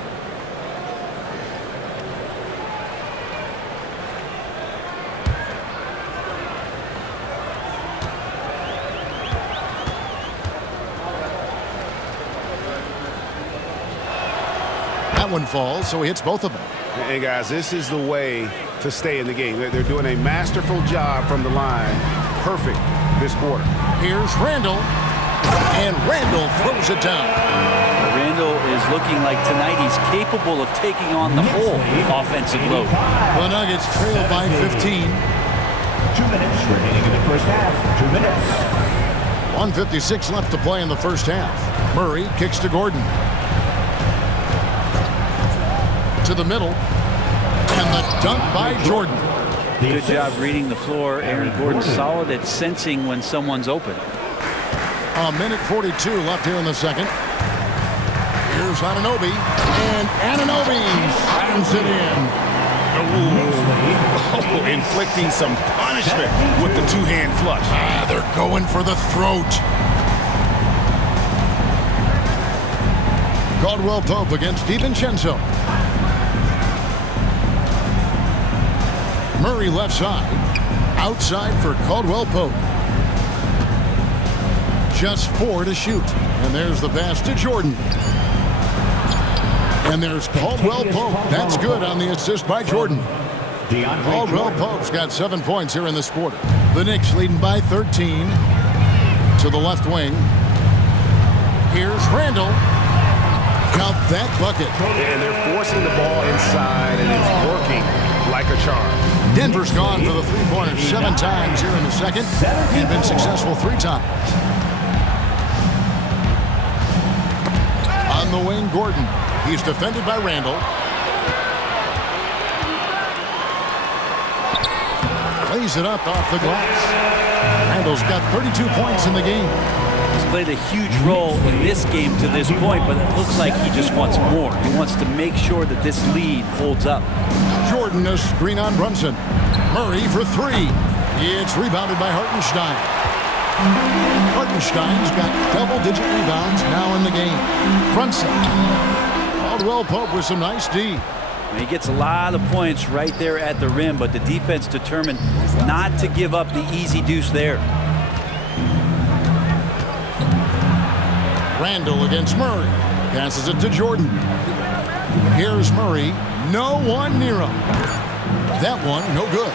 That one falls, so he hits both of them. And guys, this is the way to stay in the game. They're doing a masterful job from the line. Perfect this quarter. Here's Randall, and Randall throws it down. Randall is looking like tonight he's capable of taking on the whole offensive load. The Nuggets trail by 15. 2 minutes remaining in the first half. 2 minutes. 1:56 left to play in the first half. Murray kicks to Gordon. To the middle. And the dunk by Jordan. Good job reading the floor. Aaron Gordon solid at sensing when someone's open. A minute 42 left here in the second. Here's Anunoby. And Anunoby slams it in. Oh, inflicting some punishment with the two-hand flush. They're going for the throat. Caldwell Pope against DiVincenzo. Murray left side. Outside for Caldwell Pope. Just 4 to shoot. And there's the pass to Jordan. And there's Caldwell Pope. That's good on the assist by Jordan. Caldwell Pope's got 7 points here in this quarter. The Knicks leading by 13. To the left wing. Here's Randall. Count that bucket. And they're forcing the ball inside, and it's working like a charm. Denver's gone for the three-pointer 7 times here in the second and been successful 3 times. On the wing, Gordon. He's defended by Randall. Plays it up off the glass. Randall's got 32 points in the game. He's played a huge role in this game to this point, but it looks like he just wants more. He wants to make sure that this lead holds up. Jordan a screen on Brunson. Murray for 3. It's rebounded by Hartenstein. Hartenstein's got double-digit rebounds now in the game. Brunson. Caldwell Pope with some nice D. He gets a lot of points right there at the rim, but the defense determined not to give up the easy deuce there. Randall against Murray. Passes it to Jordan. Here's Murray. No one near him. That one, no good.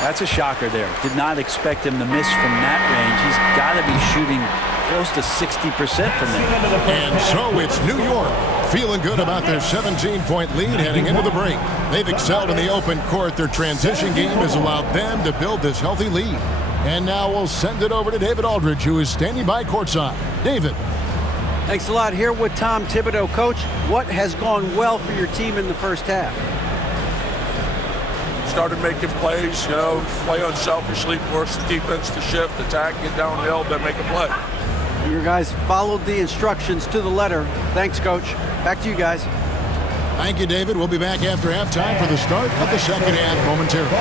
That's a shocker there. Did not expect him to miss from that range. He's got to be shooting close to 60% from there. And so it's New York feeling good about their 17-point lead heading into the break. They've excelled in the open court. Their transition game has allowed them to build this healthy lead. And now we'll send it over to David Aldridge, who is standing by courtside. David. Thanks a lot. Here with Tom Thibodeau. Coach, what has gone well for your team in the first half? Started making plays, play unselfishly, force the defense to shift, attack, get downhill, then make a play. Your guys followed the instructions to the letter. Thanks, Coach. Back to you guys. Thank you, David. We'll be back after halftime for the start of the second half momentarily.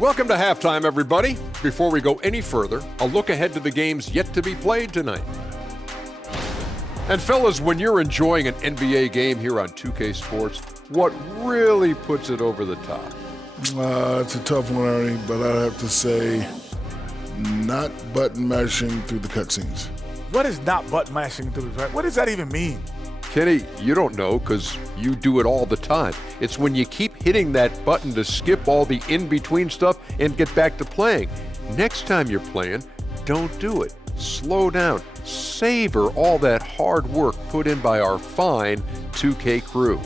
Welcome to halftime, everybody. Before we go any further, a look ahead to the games yet to be played tonight. And fellas, when you're enjoying an NBA game here on 2K Sports, what really puts it over the top? It's a tough one, Ernie, but I have to say not button mashing through the cutscenes. What is not button mashing through? What does that even mean? Kenny, you don't know because you do it all the time. It's when you keep hitting that button to skip all the in-between stuff and get back to playing. Next time you're playing, don't do it. Slow down. Savor all that hard work put in by our fine 2K crew.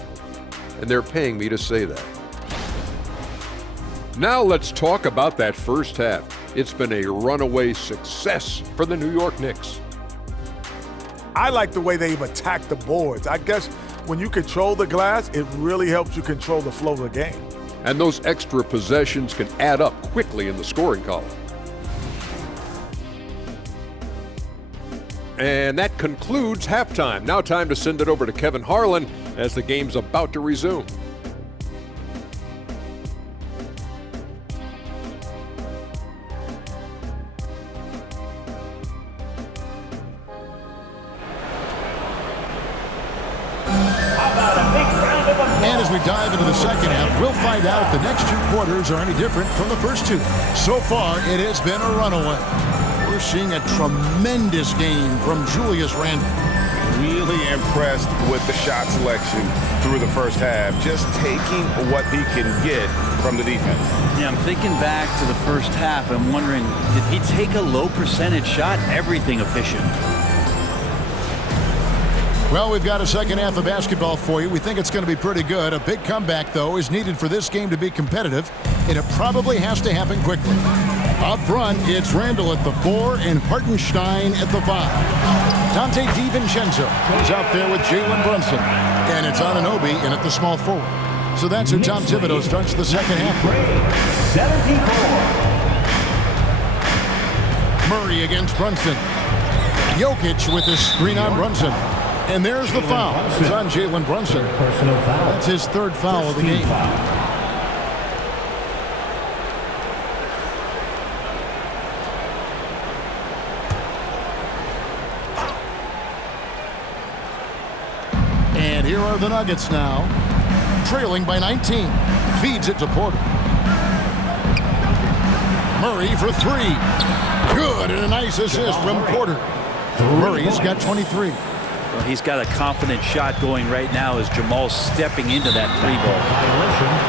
And they're paying me to say that. Now let's talk about that first half. It's been a runaway success for the New York Knicks. I like the way they've attacked the boards. I guess when you control the glass, it really helps you control the flow of the game. And those extra possessions can add up quickly in the scoring column. And that concludes halftime. Now time to send it over to Kevin Harlan as the game's about to resume. And as we dive into the second half, we'll find out if the next two quarters are any different from the first two. So far, it has been a runaway. We're seeing a tremendous game from Julius Randle. Really impressed with the shot selection through the first half, just taking what he can get from the defense. Yeah, I'm thinking back to the first half. I'm wondering, did he take a low percentage shot? Everything efficient. Well, we've got a second half of basketball for you. We think it's going to be pretty good. A big comeback, though, is needed for this game to be competitive, and it probably has to happen quickly. Up front, it's Randle at the 4 and Hartenstein at the 5. Dante DiVincenzo goes out there with Jalen Brunson, and it's Anunoby in at the small forward. So that's how Tom Thibodeau starts the second half. 74. Murray against Brunson. Jokic with his screen on Brunson. And there's the foul. It's on Jalen Brunson. That's his third foul of the game. And here are the Nuggets now. Trailing by 19. Feeds it to Porter. Murray for 3. Good, and a nice assist from Porter. Murray's got 23. Well, he's got a confident shot going right now as Jamal stepping into that 3 ball.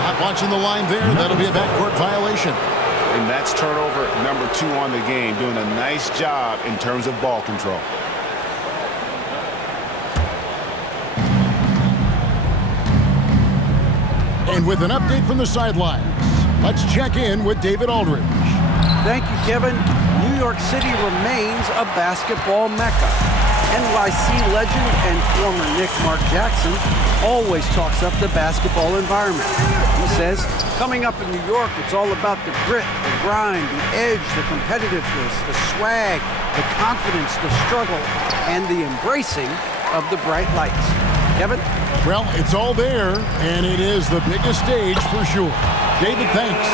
Not watching the line there. That'll be a backcourt violation. And that's turnover number 2 on the game, doing a nice job in terms of ball control. And with an update from the sidelines, let's check in with David Aldridge. Thank you, Kevin. New York City remains a basketball mecca. NYC legend and former Knick Mark Jackson always talks up the basketball environment. He says, coming up in New York, it's all about the grit, the grind, the edge, the competitiveness, the swag, the confidence, the struggle, and the embracing of the bright lights. Kevin? Well, it's all there, and it is the biggest stage for sure. David, thanks.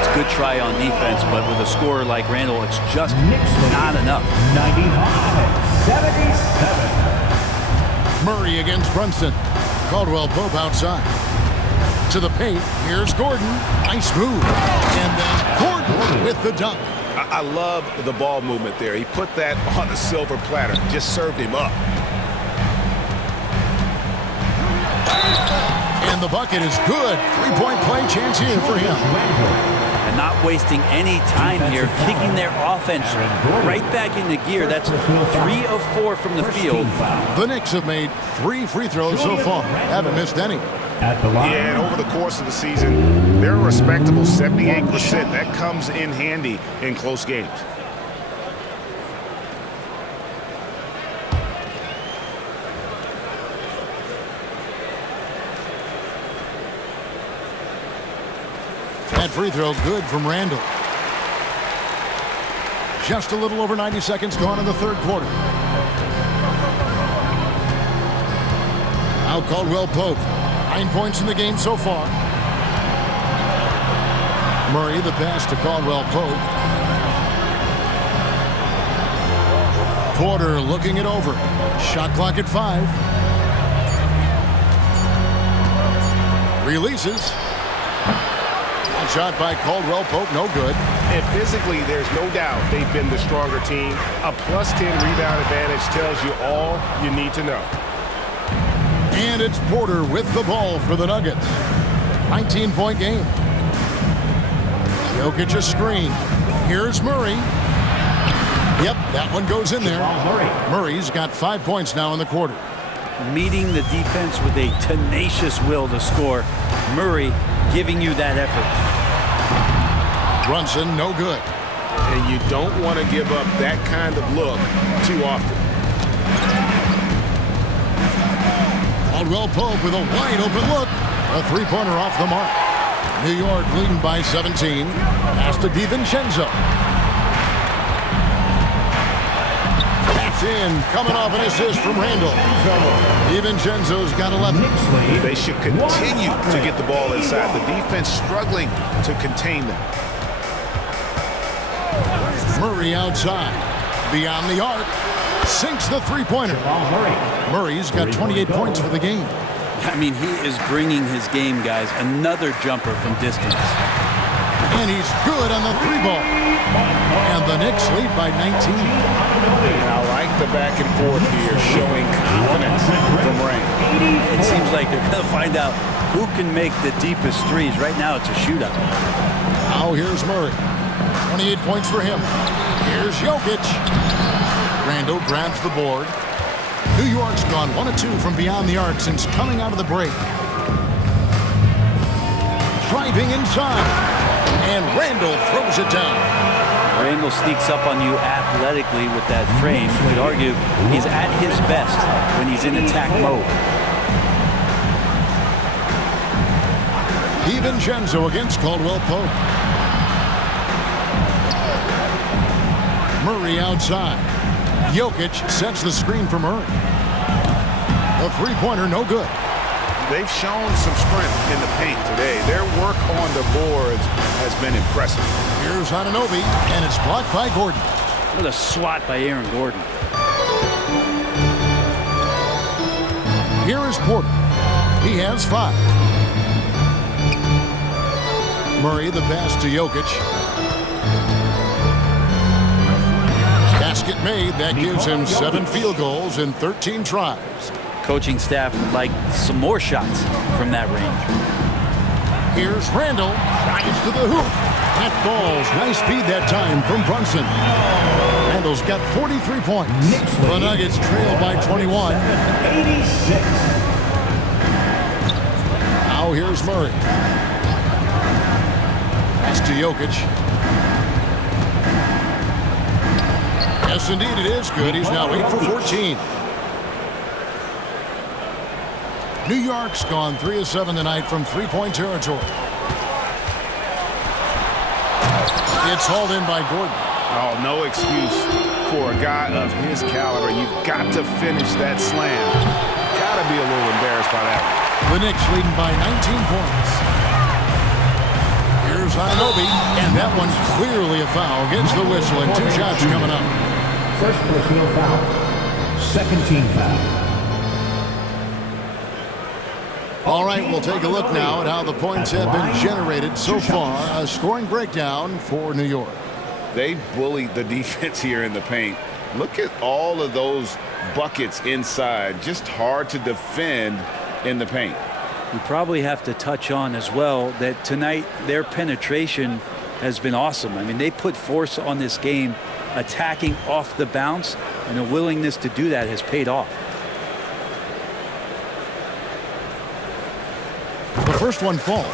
It's a good try on defense, but with a scorer like Randle, it's just not enough. 95-77. Murray against Brunson. Caldwell Pope outside. To the paint. Here's Gordon. Nice move. And then Gordon with the dunk. I love the ball movement there. He put that on a silver platter. Just served him up. And the bucket is good. 3-point play chance here for him. And not wasting any time here, kicking their offense right back into gear. That's 3 of 4 from the field. The Knicks have made 3 free throws so far. Haven't missed any. Yeah, and over the course of the season, they're a respectable 78%. That comes in handy in close games. That free throw good from Randle. Just a little over 90 seconds gone in the third quarter. Now Caldwell Pope. 9 points in the game so far. Murray, the pass to Caldwell Pope. Porter looking it over. Shot clock at 5. Releases. Shot by Caldwell Pope, no good. And physically, there's no doubt they've been the stronger team. A +10 rebound advantage tells you all you need to know. And it's Porter with the ball for the Nuggets. 19-point game. Jokic a screen. Here's Murray. Yep, that one goes in there. Murray's got 5 points now in the quarter. Meeting the defense with a tenacious will to score. Murray giving you that effort. Brunson, no good. And you don't want to give up that kind of look too often. Caldwell Pope with a wide open look. A three-pointer off the mark. New York leading by 17. Pass to DiVincenzo. That's in. Coming off an assist from Randall. DiVincenzo's got 11. They should continue to get the ball inside. The defense struggling to contain them. Murray outside. Beyond the arc. Sinks the three-pointer. Murray's got 28 points for the game. I mean, he is bringing his game, guys. Another jumper from distance. And he's good on the three ball. And the Knicks lead by 19. And I like the back and forth here, showing confidence from Rain. It seems like they're going to find out who can make the deepest threes. Right now, it's a shootout. Now here's Murray. 28 points for him. Here's Jokic. Randall grabs the board. New York's gone 1 of 2 from beyond the arc since coming out of the break. Driving inside. And Randall throws it down. Randall sneaks up on you athletically with that frame. You could argue he's at his best when he's in attack mode. DiVincenzo against Caldwell Pope. Murray outside. Jokic sets the screen for Murray. A three-pointer, no good. They've shown some strength in the paint today. Their work on the boards has been impressive. Here's Anunoby, and it's blocked by Gordon. What a swat by Aaron Gordon. Here is Porter. He has 5. Murray, the pass to Jokic. Basket made. That gives him 7 field goals in 13 tries. Coaching staff would like some more shots from that range. Here's Randall. Drives to the hoop. That falls. Nice feed that time from Brunson. Randall's got 43 points. The Nuggets trail by 21. 86. Now here's Murray. Pass to Jokic. Yes, indeed, it is good. He's now 8 for 14. New York's gone 3 of 7 tonight from three-point territory. It's hauled in by Gordon. Oh, no excuse for a guy of his caliber. You've got to finish that slam. Got to be a little embarrassed by that. The Knicks leading by 19 points. Here's Anunoby, and that one's clearly a foul. Gets the whistle, and 2 shots coming up. First personal foul. Second team foul. All right, we'll take a look now at how the points have been generated so far. A scoring breakdown for New York. They bullied the defense here in the paint. Look at all of those buckets inside. Just hard to defend in the paint. You probably have to touch on as well that tonight their penetration has been awesome. I mean, they put force on this game, attacking off the bounce, and a willingness to do that has paid off. The first one falls.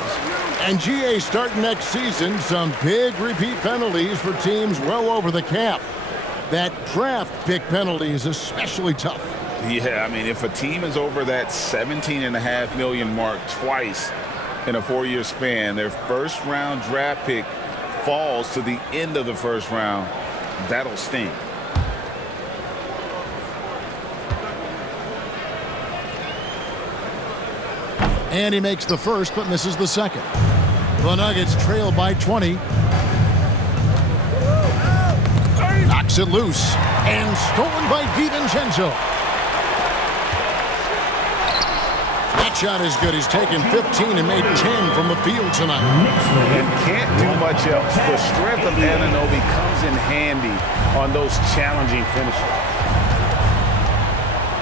And GA starting next season, some big repeat penalties for teams well over the cap. That draft pick penalty is especially tough. Yeah, I mean, if a team is over that $17.5 million mark twice in a 4-year span, their first-round draft pick falls to the end of the first round, that'll sting. And he makes the first, but misses the second. The Nuggets trail by 20. Knocks it loose and stolen by DiVincenzo. That shot is good. He's taken 15 and made 10 from the field tonight. And can't do much else. The strength of Anunoby comes in handy on those challenging finishes.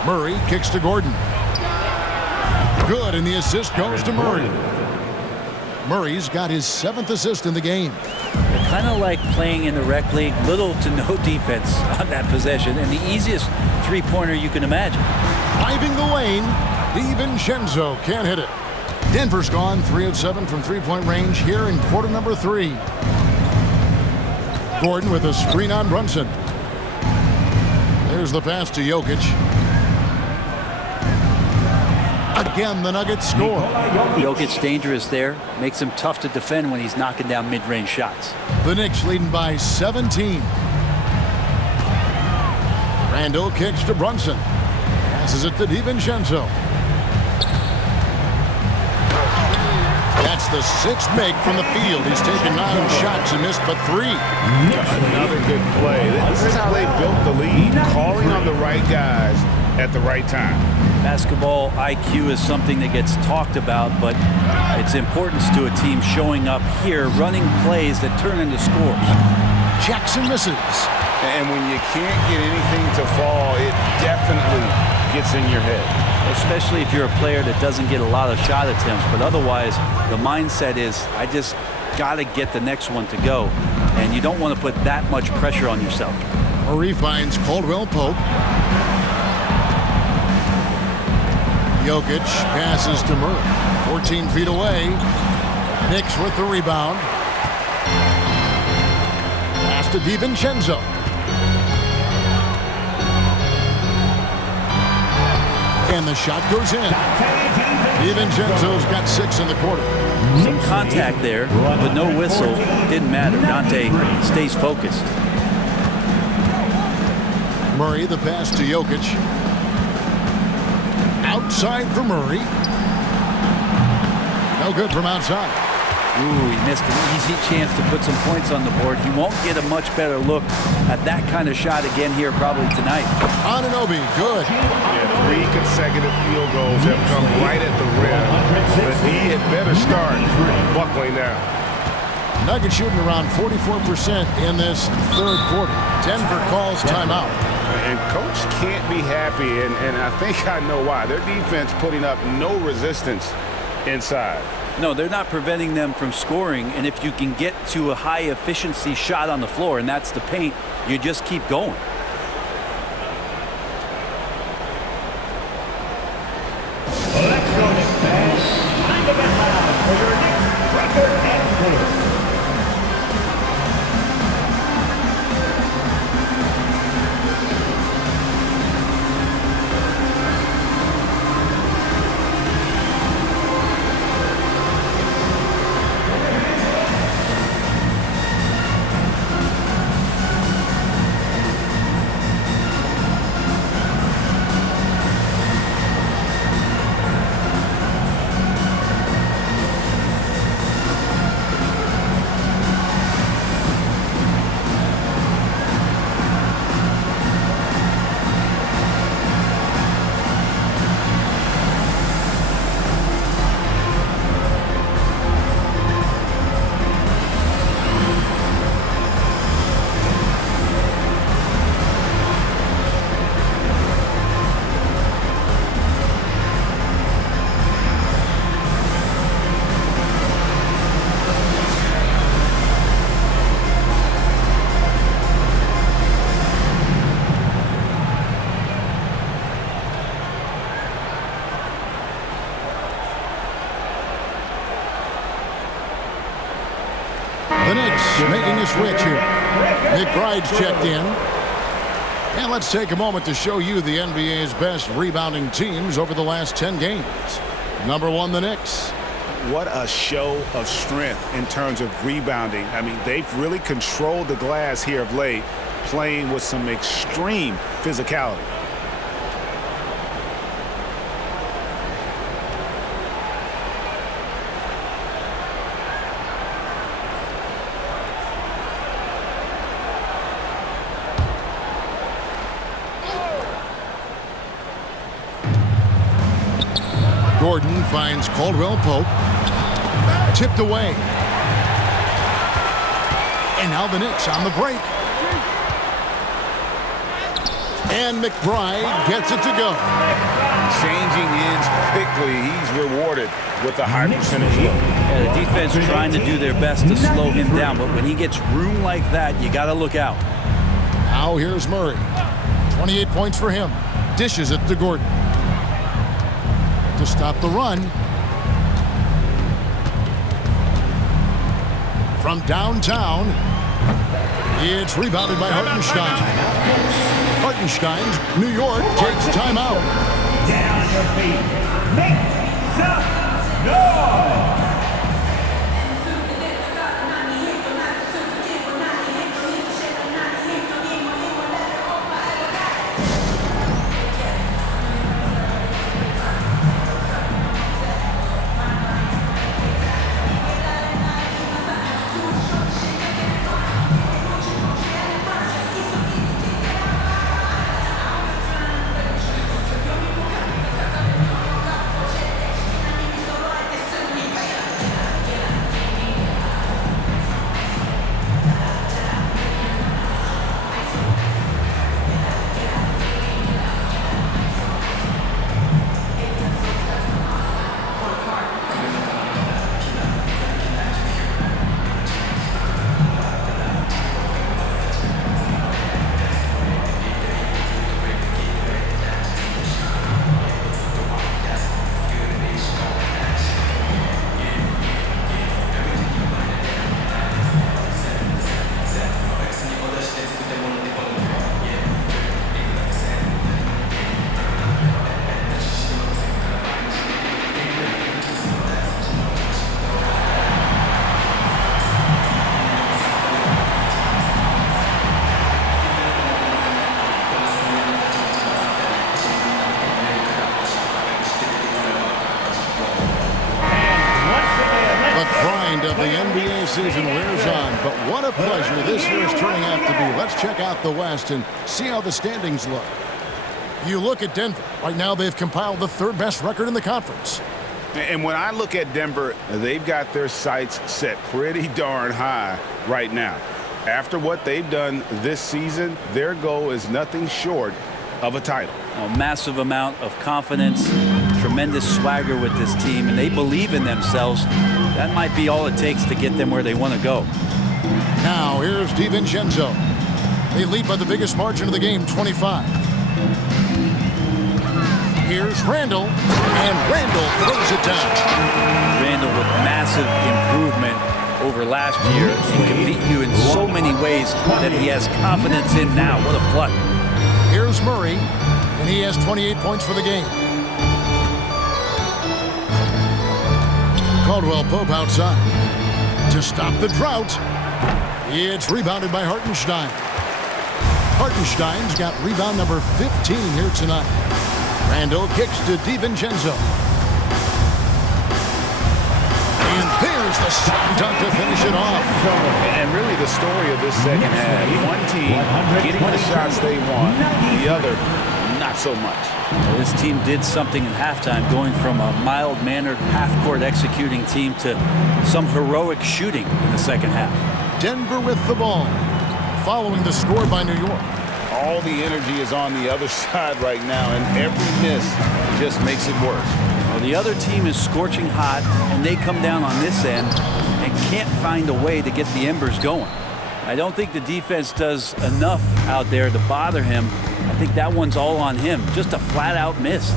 Murray kicks to Gordon. Good, and the assist goes to Murray. Murray's got his 7th assist in the game. Kind of like playing in the rec league, little to no defense on that possession, and the easiest three-pointer you can imagine. Driving the lane, DiVincenzo can't hit it. Denver's gone 3 of 7 from three-point range here in quarter number 3. Gordon with a screen on Brunson. There's the pass to Jokic. Again, the Nuggets score. Jokic's dangerous there. Makes him tough to defend when he's knocking down mid-range shots. The Knicks leading by 17. Randall kicks to Brunson. Passes it to DiVincenzo. That's the 6th make from the field. He's taken 9 shots and missed but 3. Another good play. This is how they built the lead, calling on the right guys at the right time. Basketball IQ is something that gets talked about, but its importance to a team showing up here, running plays that turn into scores. Jackson misses. And when you can't get anything to fall, it definitely gets in your head. Especially if you're a player that doesn't get a lot of shot attempts, but otherwise the mindset is, I just got to get the next one to go, and you don't want to put that much pressure on yourself. Murray finds Caldwell Pope. Jokic passes to Murray. 14 feet away. Knicks with the rebound. Pass to DiVincenzo. And the shot goes in. DiVincenzo's got 6 in the quarter. Some contact there, but no whistle. Didn't matter. Dante stays focused. Murray, the pass to Jokic. Outside for Murray. No good from outside. Ooh, he missed an easy chance to put some points on the board. He won't get a much better look at that kind of shot again here probably tonight. Anunoby, good. Yeah, 3 consecutive field goals have come right at the rim. But he had better start buckling now. Nuggets shooting around 44% in this 3rd quarter. Denver calls timeout. And coach can't be happy, and I think I know why. Their defense putting up no resistance inside. No, they're not preventing them from scoring, and if you can get to a high-efficiency shot on the floor, and that's the paint, you just keep going. Let's go, Knicks fans. Time to get loud for your Knicks record and score. The Knicks making a switch here. McBride's checked in. And let's take a moment to show you the NBA's best rebounding teams over the last 10 games. Number 1, the Knicks. What a show of strength in terms of rebounding. I mean, they've really controlled the glass here of late, playing with some extreme physicality. Gordon finds Caldwell Pope. Tipped away. And now the Knicks on the break. And McBride gets it to go. Changing ends quickly. He's rewarded with a high percentage look. Yeah, the defense trying to do their best to slow him down, but when he gets room like that, you got to look out. Now here's Murray. 28 points for him. Dishes it to Gordon. To stop the run. From downtown, it's rebounded by Hartenstein. Hartenstein's New York takes timeout. Down your feet. Make some noise. Of the NBA season wears on, but what a pleasure this year's turning out to be. Let's check out the West and see how the standings look. You look at Denver. Right now they've compiled the third best record in the conference. And when I look at Denver, they've got their sights set pretty darn high right now. After what they've done this season, their goal is nothing short of a title. A massive amount of confidence, tremendous swagger with this team, and they believe in themselves. That might be all it takes to get them where they want to go. Now here's DiVincenzo. They lead by the biggest margin of the game, 25. Here's Randall, and Randall throws it down. Randall with massive improvement over last year and can beat you in so many ways that he has confidence in now. What a flood. Here's Murray, and he has 28 points for the game. Caldwell Pope outside. To stop the drought, it's rebounded by Hartenstein. Hartenstein's got rebound number 15 here tonight. Randall kicks to DiVincenzo. And there's the slam dunk to finish it off. And really the story of this second half. One team getting the shots they want, the other not so much. Well, this team did something in halftime, going from a mild-mannered half-court executing team to some heroic shooting in the second half. Denver with the ball, following the score by New York. All the energy is on the other side right now, and every miss just makes it worse. Well, the other team is scorching hot, and they come down on this end and can't find a way to get the embers going. I don't think the defense does enough out there to bother him. I think that one's all on him. Just a flat-out miss.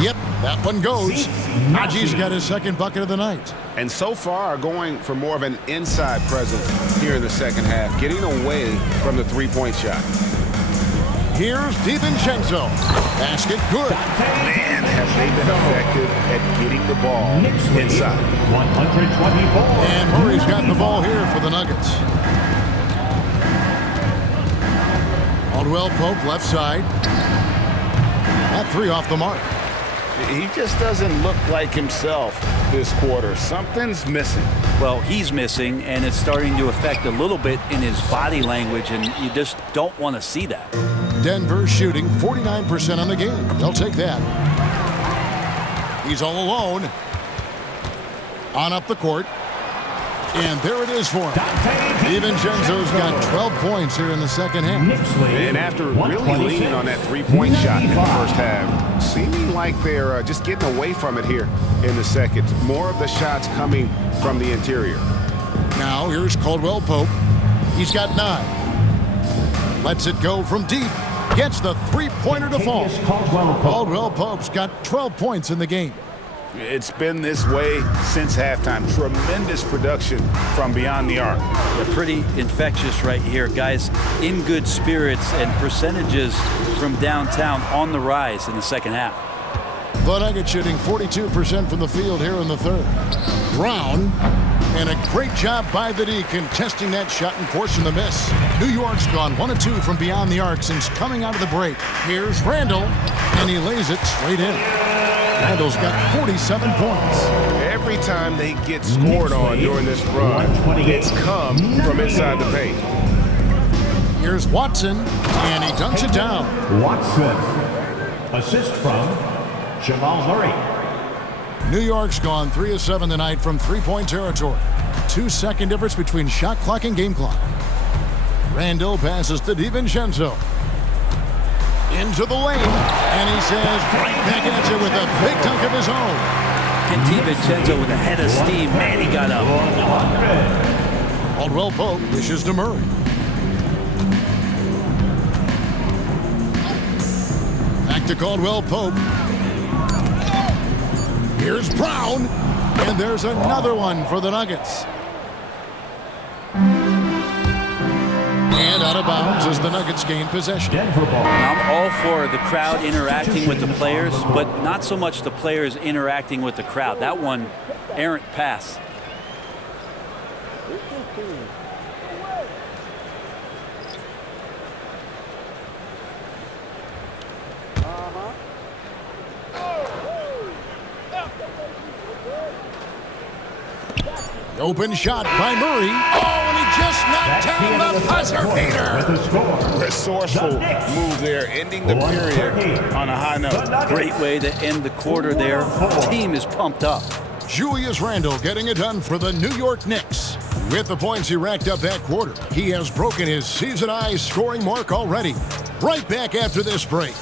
Yep, that one goes. Najee's got his second bucket of the night. And so far going for more of an inside presence here in the second half, getting away from the three-point shot. Here's DiVincenzo. Basket good. Man, have they been effective at getting the ball inside. 124. And Murray's got the ball here for the Nuggets. Caldwell Pope left side. That three off the mark. He just doesn't look like himself this quarter. Something's missing. Well, he's missing, and it's starting to affect a little bit in his body language, and you just don't want to see that. Denver shooting 49% on the game. They'll take that. He's all alone. On up the court. And there it is for him. DiVincenzo's got 12 points here in the second half. And after really leaning on that three-point shot in the first half, seeming like they're just getting away from it here in the second. More of the shots coming from the interior. Now here's Caldwell Pope. He's got 9. Lets it go from deep. Gets the three-pointer to fall. Caldwell Pope's got 12 points in the game. It's been this way since halftime. Tremendous production from beyond the arc. They're pretty infectious right here, guys. In good spirits and percentages from downtown on the rise in the second half. The Nuggets shooting 42% from the field here in the third. Brown, and a great job by the D contesting that shot and forcing the miss. New York's gone 1 of 2 from beyond the arc since coming out of the break. Here's Randall, and he lays it straight in. Randall's got 47 points. Every time they get scored on during this run, it's come from inside the paint. Here's Watson, and he dunks it down. Watson. Assist from Jamal Murray. New York's gone 3 of 7 tonight from three-point territory. 2-second difference between shot clock and game clock. Randall passes to DiVincenzo. Into the lane, and he says right back at you with a big dunk of his own. And DiVincenzo with a head of steam. Man, he got up. Caldwell Pope dishes to Murray. Back to Caldwell Pope. Here's Brown, and there's another one for the Nuggets. And out of bounds as the Nuggets gain possession. I'm all for the crowd interacting with the players, but not so much the players interacting with the crowd. That one, errant pass. Open shot by Murray. Oh, and he just knocked down the buzzer beater. Resourceful move there, ending the period on a high note. Great way to end the quarter there. The team is pumped up. Julius Randle getting it done for the New York Knicks. With the points he racked up that quarter, he has broken his season-high scoring mark already. Right back after this break.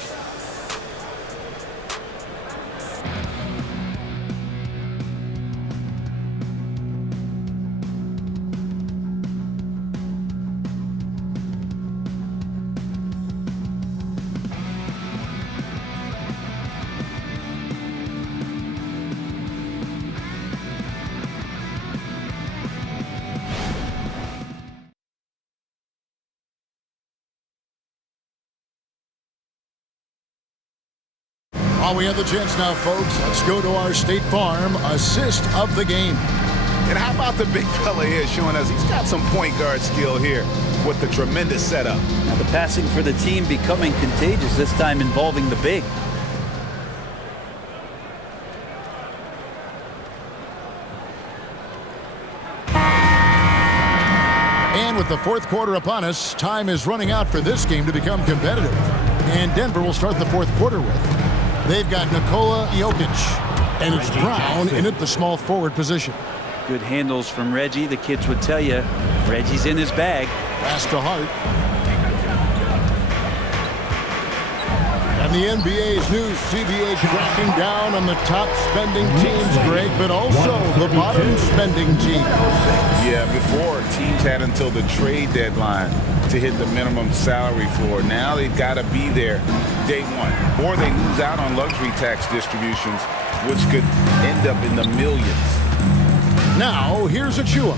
While we have the chance now, folks, let's go to our State Farm assist of the game. And how about the big fella here showing us he's got some point guard skill here with the tremendous setup. Now the passing for the team becoming contagious, this time involving the big. And with the fourth quarter upon us, time is running out for this game to become competitive. And Denver will start the fourth quarter with. They've got Nikola Jokic, and it's Brown in at the small forward position. Good handles from Reggie. The kids would tell you, Reggie's in his bag. Pass to Hart. And the NBA's new CBA cracking down on the top spending teams, Greg, but also the bottom spending teams. Yeah, before teams had until the trade deadline to hit the minimum salary floor. Now they've got to be there day one, or they lose out on luxury tax distributions, which could end up in the millions. Now, here's Achua.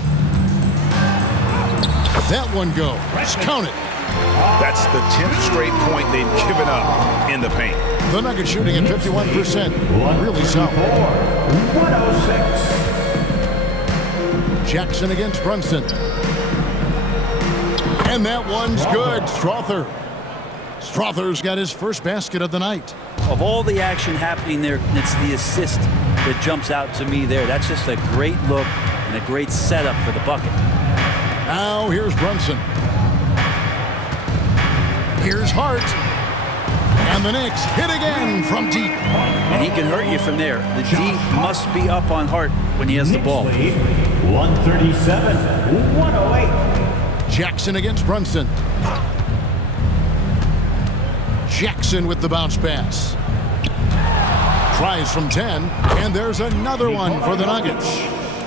That one goes. Count it. That's the 10th straight point they've given up in the paint. The Nuggets shooting at 51%. Really solid. 106. Jackson against Brunson. And that one's good. Strother's got his first basket of the night. Of all the action happening there, it's the assist that jumps out to me there. That's just a great look and a great setup for the bucket. Now here's Brunson. Here's Hart. And the Knicks hit again from deep. And he can hurt you from there. The D must be up on Hart when he has the ball. 137-108. Jackson against Brunson. Jackson with the bounce pass. Tries from 10, and there's another one for the Nuggets.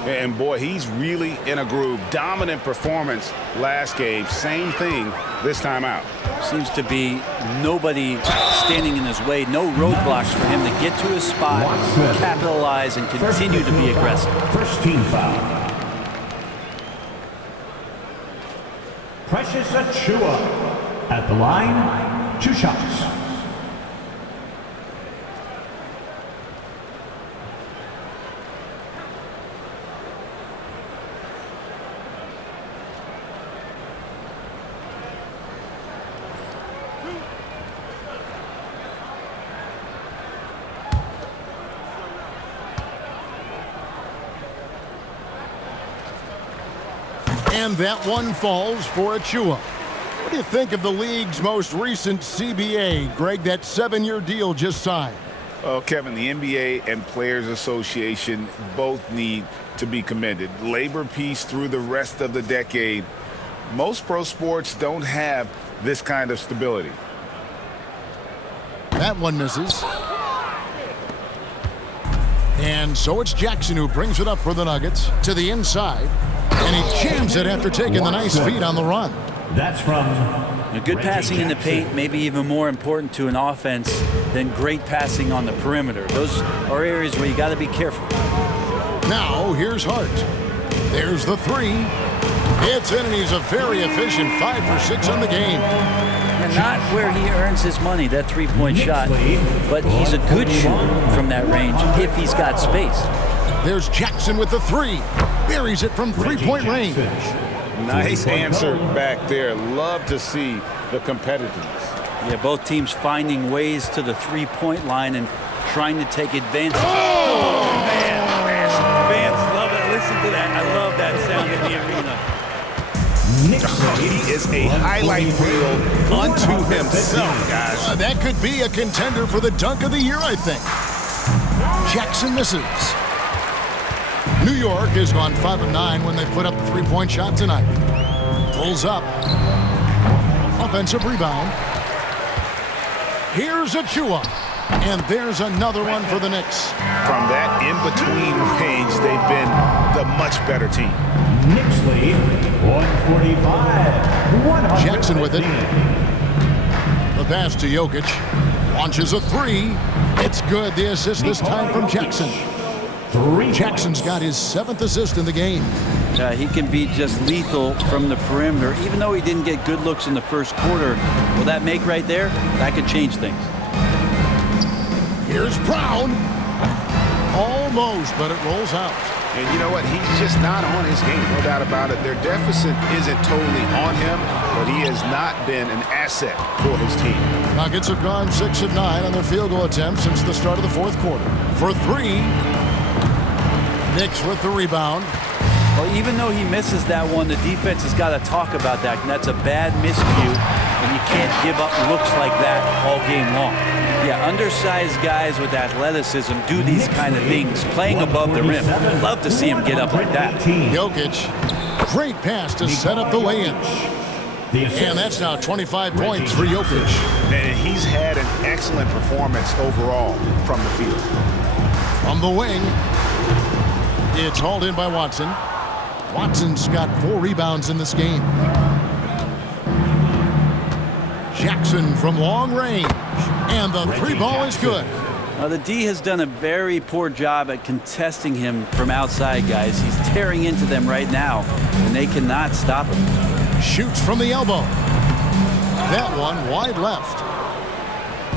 And boy, he's really in a groove. Dominant performance last game. Same thing this time out. Seems to be nobody standing in his way. No roadblocks for him to get to his spot, capitalize, and continue to be aggressive. First team foul. Precious Achiuwa at the line, 2 shots. And that one falls for Achiuwa. What do you think of the league's most recent CBA, Greg, that 7-year deal just signed? Oh, Kevin, the NBA and Players Association both need to be commended. Labor peace through the rest of the decade. Most pro sports don't have this kind of stability. That one misses. And so it's Jackson who brings it up for the Nuggets to the inside. And he jams it after taking the nice feed on the run. That's from good passing in the paint, maybe even more important to an offense than great passing on the perimeter. Those are areas where you got to be careful. Now here's Hart. There's the 3. It's in, and he's a very efficient 5 for 6 on the game. And not where he earns his money, that 3-point shot, but he's a good shooter from that range if he's got space. There's Jackson with the 3. Buries it from 3-point range. Nice answer back there. Love to see the competitiveness. Yeah, both teams finding ways to the 3-point line and trying to take advantage. Oh, man. Fans love it. Listen to that. I love that sound in the arena. He is a highlight reel unto himself, guys. That could be a contender for the dunk of the year, I think. Jackson misses. New York has gone 5 of 9 when they put up the 3-point shot tonight. Pulls up. Offensive rebound. Here's Achiuwa. And there's another one for the Knicks. From that in-between range, they've been the much better team. Knicks lead, 145. Jackson with it. The pass to Jokic. Launches a 3. It's good. The assist this time from Jackson. Jackson's got his 7th assist in the game. He can be just lethal from the perimeter. Even though he didn't get good looks in the first quarter, will that make right there? That could change things. Here's Brown. Almost, but it rolls out. And you know what? He's just not on his game, no doubt about it. Their deficit isn't totally on him, but he has not been an asset for his team. Nuggets have gone 6 of 9 on their field goal attempts since the start of the 4th quarter. For 3. Knicks with the rebound. Well, even though he misses that one, the defense has got to talk about that. And that's a bad miscue, and you can't give up looks like that all game long. Yeah, undersized guys with athleticism do these kind of things, playing above the rim. Love to see him get up like that. Jokic, great pass to set up the lay-in. And that's now 25 points for Jokic. And he's had an excellent performance overall from the field. From the wing, it's hauled in by Watson. Watson's got 4 rebounds in this game. Jackson from long range. And the 3 ball is good. The D has done a very poor job at contesting him from outside, guys. He's tearing into them right now, and they cannot stop him. Shoots from the elbow. That one wide left.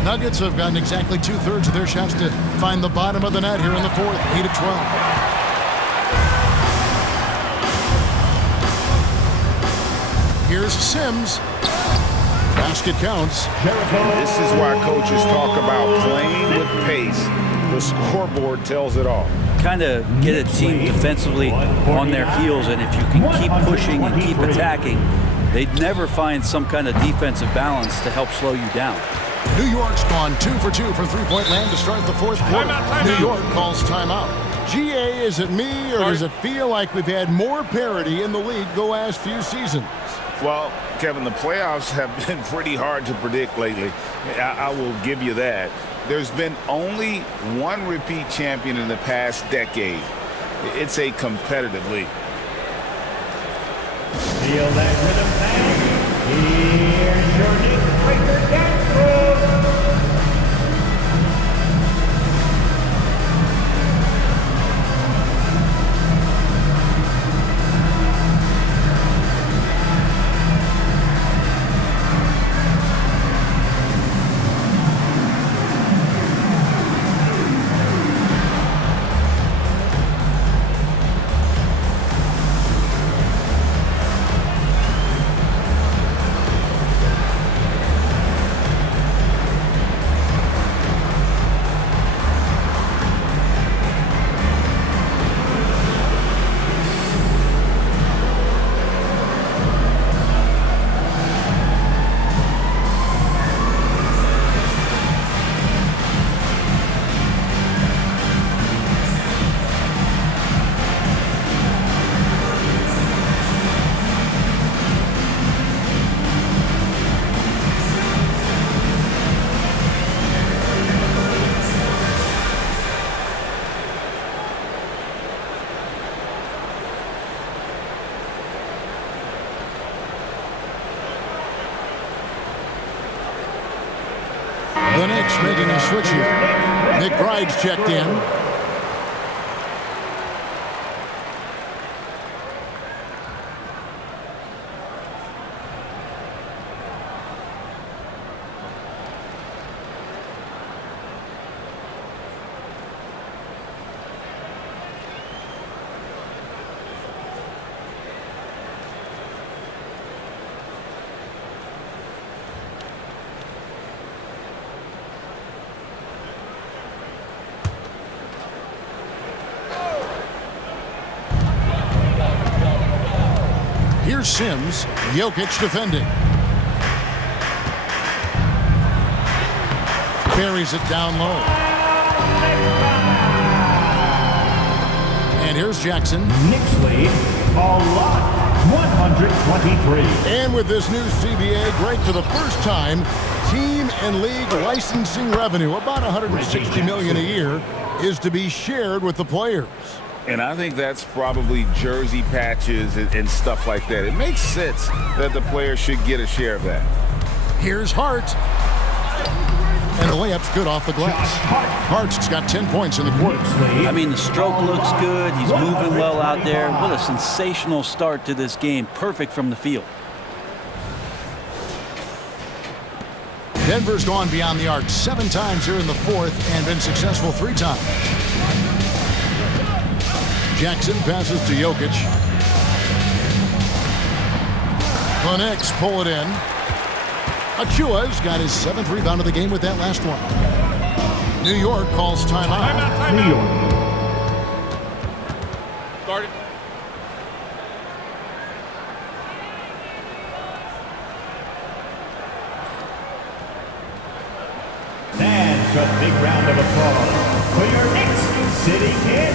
Nuggets have gotten exactly 2/3 of their shots to find the bottom of the net here in the 4th. 8 of 12. Here's Sims. Basket counts. This is why coaches talk about playing with pace. The scoreboard tells it all. Kind of get a team defensively on their heels, and if you can keep pushing and keep attacking, they'd never find some kind of defensive balance to help slow you down. New York's gone 2 for 2 from three-point land to start the fourth quarter. New York calls timeout. GA, is it me, or does it feel like we've had more parity in the league the last few seasons? Well, Kevin, the playoffs have been pretty hard to predict lately. I will give you that. There's been only one repeat champion in the past decade. It's a competitive league. Feel that rhythm, fans. Here's your Knicks Breaker dance move. The Knicks making a switch here. McBride's checked in. Here's Sims. Jokic defending. Carries it down low. And here's Jackson. Knicks lead a lot, 123. And with this new CBA, great for the first time, team and league licensing revenue, about $160 million a year, is to be shared with the players. And I think that's probably jersey patches and stuff like that. It makes sense that the players should get a share of that. Here's Hart. And the layup's good off the glass. Hart's got 10 points in the quarter. I mean, the stroke looks good. He's moving well out there. What a sensational start to this game. Perfect from the field. Denver's gone beyond the arc 7 times here in the fourth and been successful 3 times. Jackson passes to Jokic. The Knicks pull it in. Achua's got his 7th rebound of the game with that last one. New York calls timeout. New York. Guard it. That's a big round of applause for your Knicks City Kid.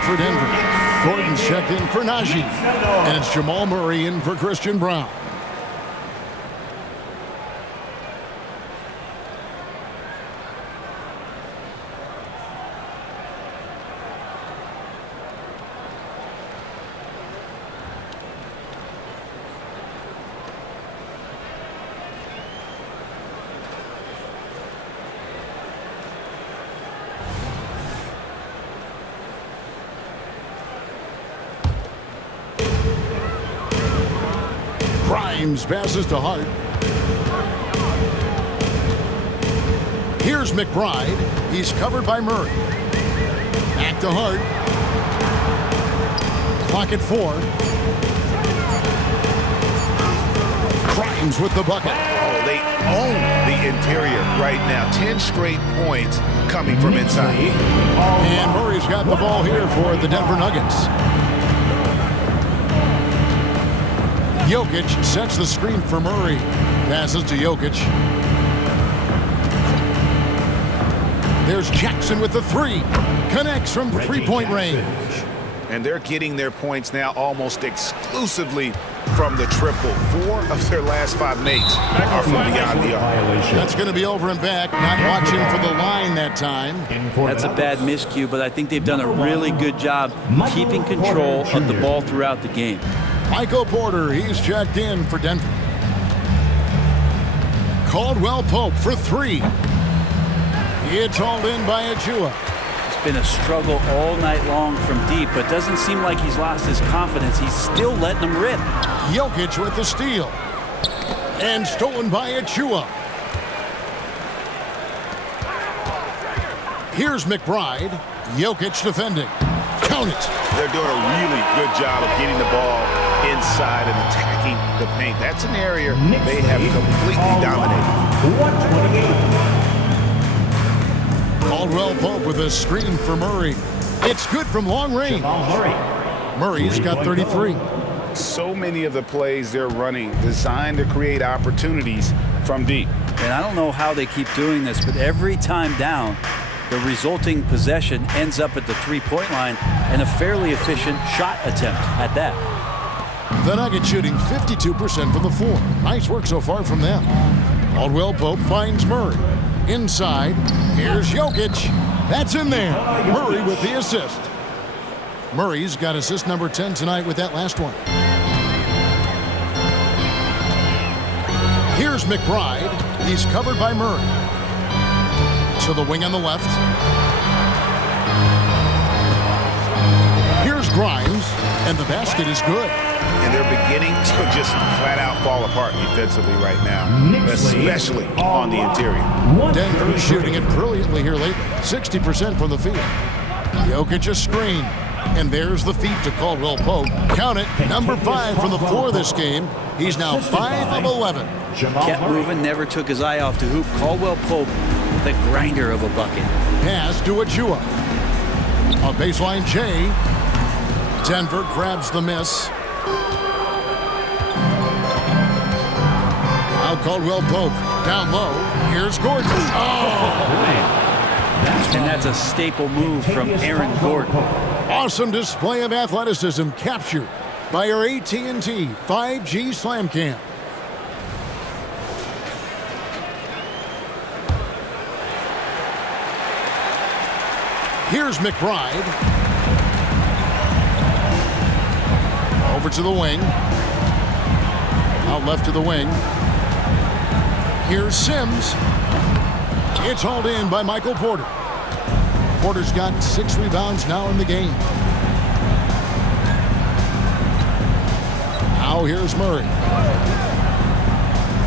look for Denver. Gordon's checked in for Najee. And it's Jamal Murray in for Christian Brown. Grimes passes to Hart. Here's McBride. He's covered by Murray. Back to Hart. Clock at 4. Grimes with the bucket. Oh, they own the interior right now. 10 straight points coming from inside. And Murray's got the ball here for the Denver Nuggets. Jokic sets the screen for Murray. Passes to Jokic. There's Jackson with the 3. Connects from three-point range. And they're getting their points now almost exclusively from the triple. 4 of their last 5 makes are from beyond the arc. That's going to be over and back. Not watching for the line that time. That's a bad miscue, but I think they've done a really good job keeping control of the ball throughout the game. Michael Porter, he's checked in for Denver. Caldwell Pope for 3. It's hauled in by Achua. It's been a struggle all night long from deep, but doesn't seem like he's lost his confidence. He's still letting them rip. Jokic with the steal. And stolen by Achua. Here's McBride. Jokic defending. Count it. They're doing a really good job of getting the ball inside and attacking the paint. That's an area they have completely dominated. 128. Caldwell Pope with a screen for Murray. It's good from long range. Murray's got 33. So many of the plays they're running designed to create opportunities from deep. And I don't know how they keep doing this, but every time down, the resulting possession ends up at the three-point line and a fairly efficient shot attempt at that. The Nuggets shooting 52% from the floor. Nice work so far from them. Caldwell Pope finds Murray. Inside, here's Jokic. That's in there. Murray with the assist. Murray's got assist number 10 tonight with that last one. Here's McBride. He's covered by Murray. To the wing on the left. Here's Grimes, and the basket is good. And they're beginning to just flat out fall apart defensively right now, especially on the interior. Denver shooting it brilliantly here lately, 60% from the field. Jokic a screen, and there's the feed to Caldwell Pope. Count it, number 5 from the floor this game. He's now 5 of 11. Kept moving, never took his eye off the hoop. Caldwell Pope, the grinder of a bucket. Pass to Achua. A baseline J. Denver grabs the miss. Now Caldwell Pope down low. Here's Gordon. And that's a staple move from Aaron Gordon. Awesome display of athleticism captured by our AT&T 5G Slam Cam. Here's McBride. Over to the wing. Out left to the wing. Here's Sims. It's hauled in by Michael Porter. Porter's got 6 rebounds now in the game. Now here's Murray.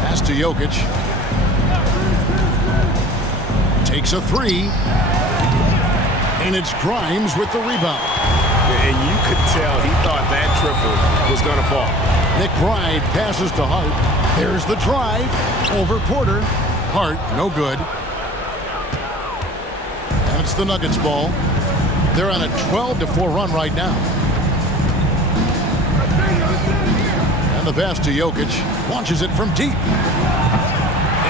Pass to Jokic. Takes a 3. And it's Grimes with the rebound. And you could tell he thought that triple was going to fall. McBride passes to Hart. There's the drive over Porter. Hart, no good. And it's the Nuggets ball. They're on a 12-4 run right now. And the pass to Jokic. Launches it from deep.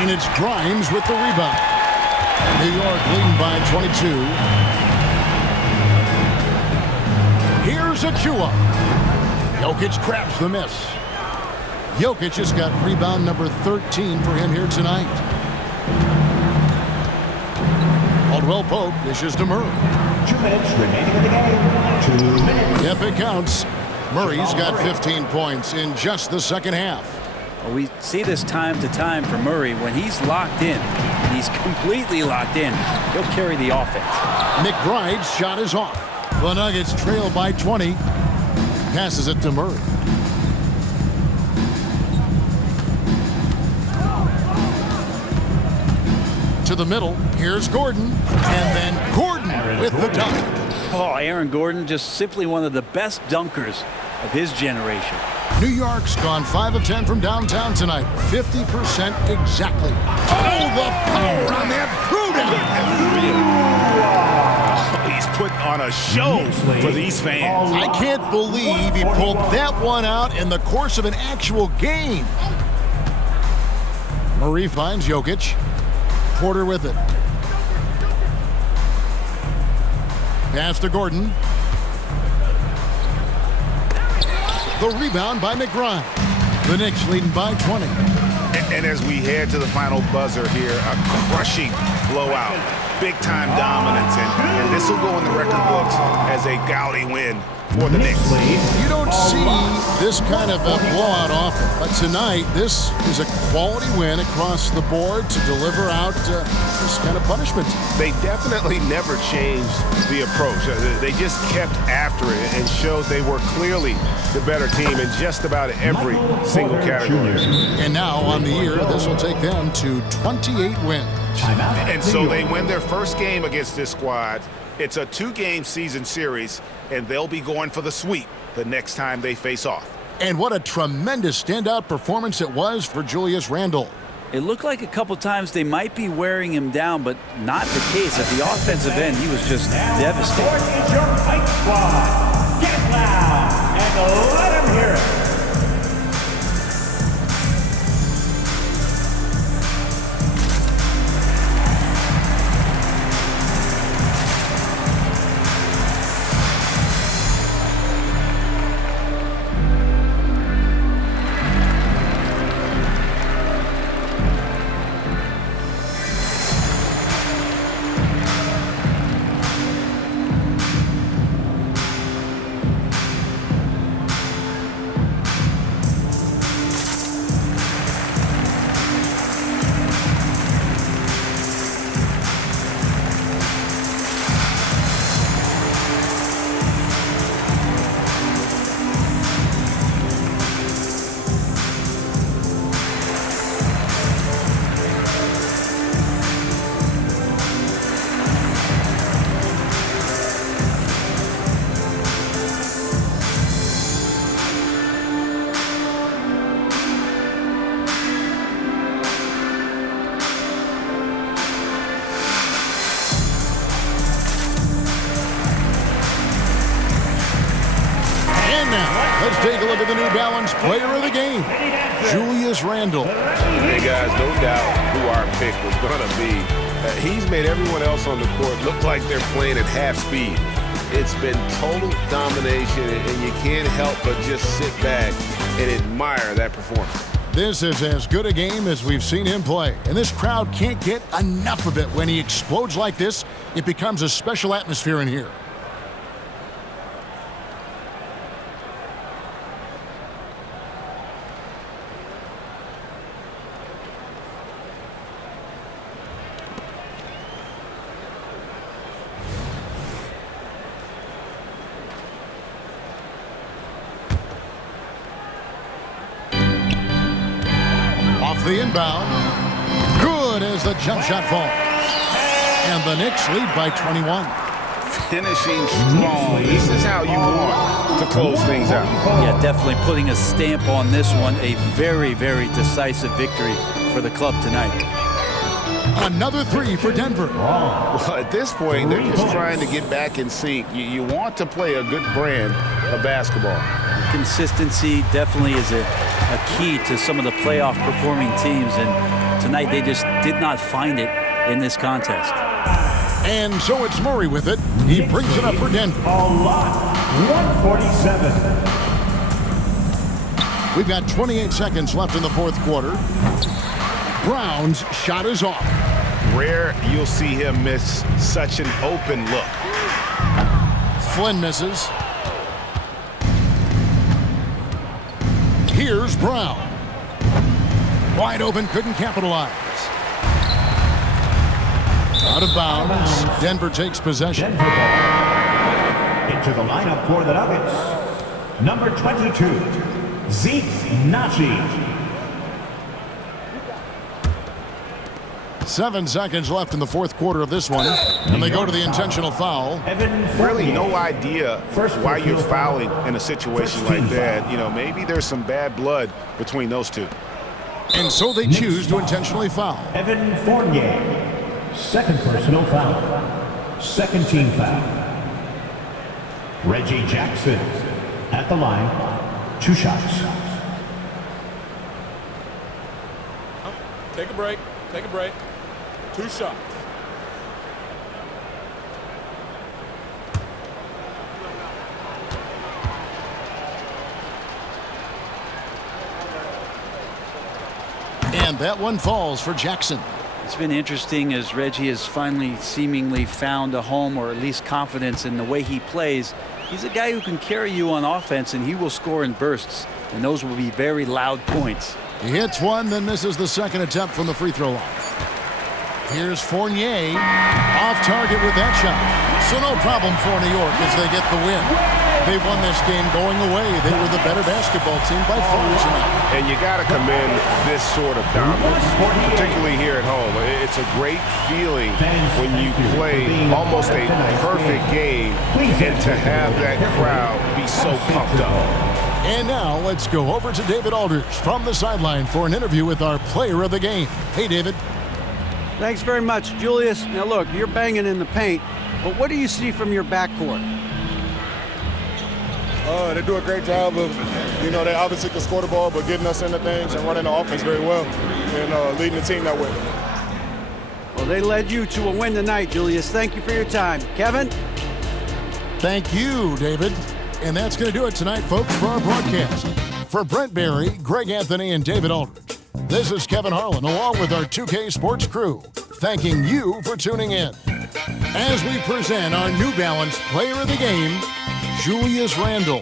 And it's Grimes with the rebound. New York leading by 22. Here's Akua. Jokic grabs the miss. Jokic has got rebound number 13 for him here tonight. Caldwell Pope dishes to Murray. 2 minutes remaining in the game. 2 minutes. Yep, it counts. Murray's got 15 points in just the second half. Well, we see this time to time for Murray. When he's locked in, he's completely locked in, he'll carry the offense. McBride's shot is off. The Nuggets trail by 20. Passes it to Murray. To the middle. Here's Gordon. And then Gordon with the dunk. Oh, Aaron Gordon, just simply one of the best dunkers of his generation. New York's gone 5 of 10 from downtown tonight. 50% exactly. Oh, the power on that Pruden. He's put on a show for these fans. I can't believe he pulled that one out in the course of an actual game. Murray finds Jokic. Porter with it. Pass to Gordon. The rebound by McBride. The Knicks leading by 20. And as we head to the final buzzer here, a crushing blowout. Big-time dominance. And this will go in the record books as a gaudy win for the Knicks. You don't see this kind of a blowout often, but tonight this is a quality win across the board to deliver out this kind of punishment. They definitely never changed the approach. They just kept after it and showed they were clearly the better team in just about every single category. And now on the year, this will take them to 28 wins. And so they win their first game against this squad. It's a 2-game season series, and they'll be going for the sweep the next time they face off. And what a tremendous standout performance it was for Julius Randle. It looked like a couple times they might be wearing him down, but not the case. At the offensive end, he was just devastating. Sport is your fight squad. Get loud and let him hear it. Let's take a look at the New Balance player of the game, Julius Randle. Hey, guys, no doubt who our pick was going to be. He's made everyone else on the court look like they're playing at half speed. It's been total domination, and you can't help but just sit back and admire that performance. This is as good a game as we've seen him play, and this crowd can't get enough of it. When he explodes like this, it becomes a special atmosphere in here. The inbound. Good as the jump shot falls. And the Knicks lead by 21. Finishing strong. This is how you want to close things out. Yeah, definitely putting a stamp on this one. A very, very decisive victory for the club tonight. Another three for Denver. Well, at this point, they're just trying to get back in sync. You want to play a good brand of basketball. Consistency definitely is a key to some of the playoff performing teams, and tonight they just did not find it in this contest. And so it's Murray with it. He brings it up for Denver. A lot. 147. We've got 28 seconds left in the fourth quarter. Brown's shot is off. Rare you'll see him miss such an open look. Flynn misses. Here's Brown. Wide open, couldn't capitalize. Out of bounds. Denver takes possession. Denver ball. Into the lineup for the Nuggets. Number 22, Zeke Naji. 7 seconds left in the fourth quarter of this one. And they go to the intentional foul. Really no idea why you're fouling in a situation like that. You know, maybe there's some bad blood between those two. And so they choose to intentionally foul. Evan Fournier, second personal foul. Second team foul. Reggie Jackson at the line, 2 shots. Take a break. Take a break. 2 shots. And that one falls for Jackson. It's been interesting as Reggie has finally seemingly found a home, or at least confidence in the way he plays. He's a guy who can carry you on offense, and he will score in bursts, and those will be very loud points. He hits one, then misses the second attempt from the free throw line. Here's Fournier, off target with that shot. So no problem for New York as they get the win. They won this game going away. They were the better basketball team by far tonight. And you got to commend this sort of dominance, particularly here at home. It's a great feeling when you play almost a perfect game and to have that crowd be so pumped up. And now let's go over to David Aldridge from the sideline for an interview with our player of the game. Hey, David. Thanks very much, Julius. Now look, you're banging in the paint, but what do you see from your backcourt? They do a great job of, they obviously can score the ball, but getting us into things and running the offense very well and leading the team that way. Well, they led you to a win tonight, Julius. Thank you for your time. Kevin? Thank you, David. And that's going to do it tonight, folks, for our broadcast. For Brent Barry, Greg Anthony, and David Aldridge, this is Kevin Harlan, along with our 2K Sports crew, thanking you for tuning in. As we present our New Balance Player of the Game, Julius Randle.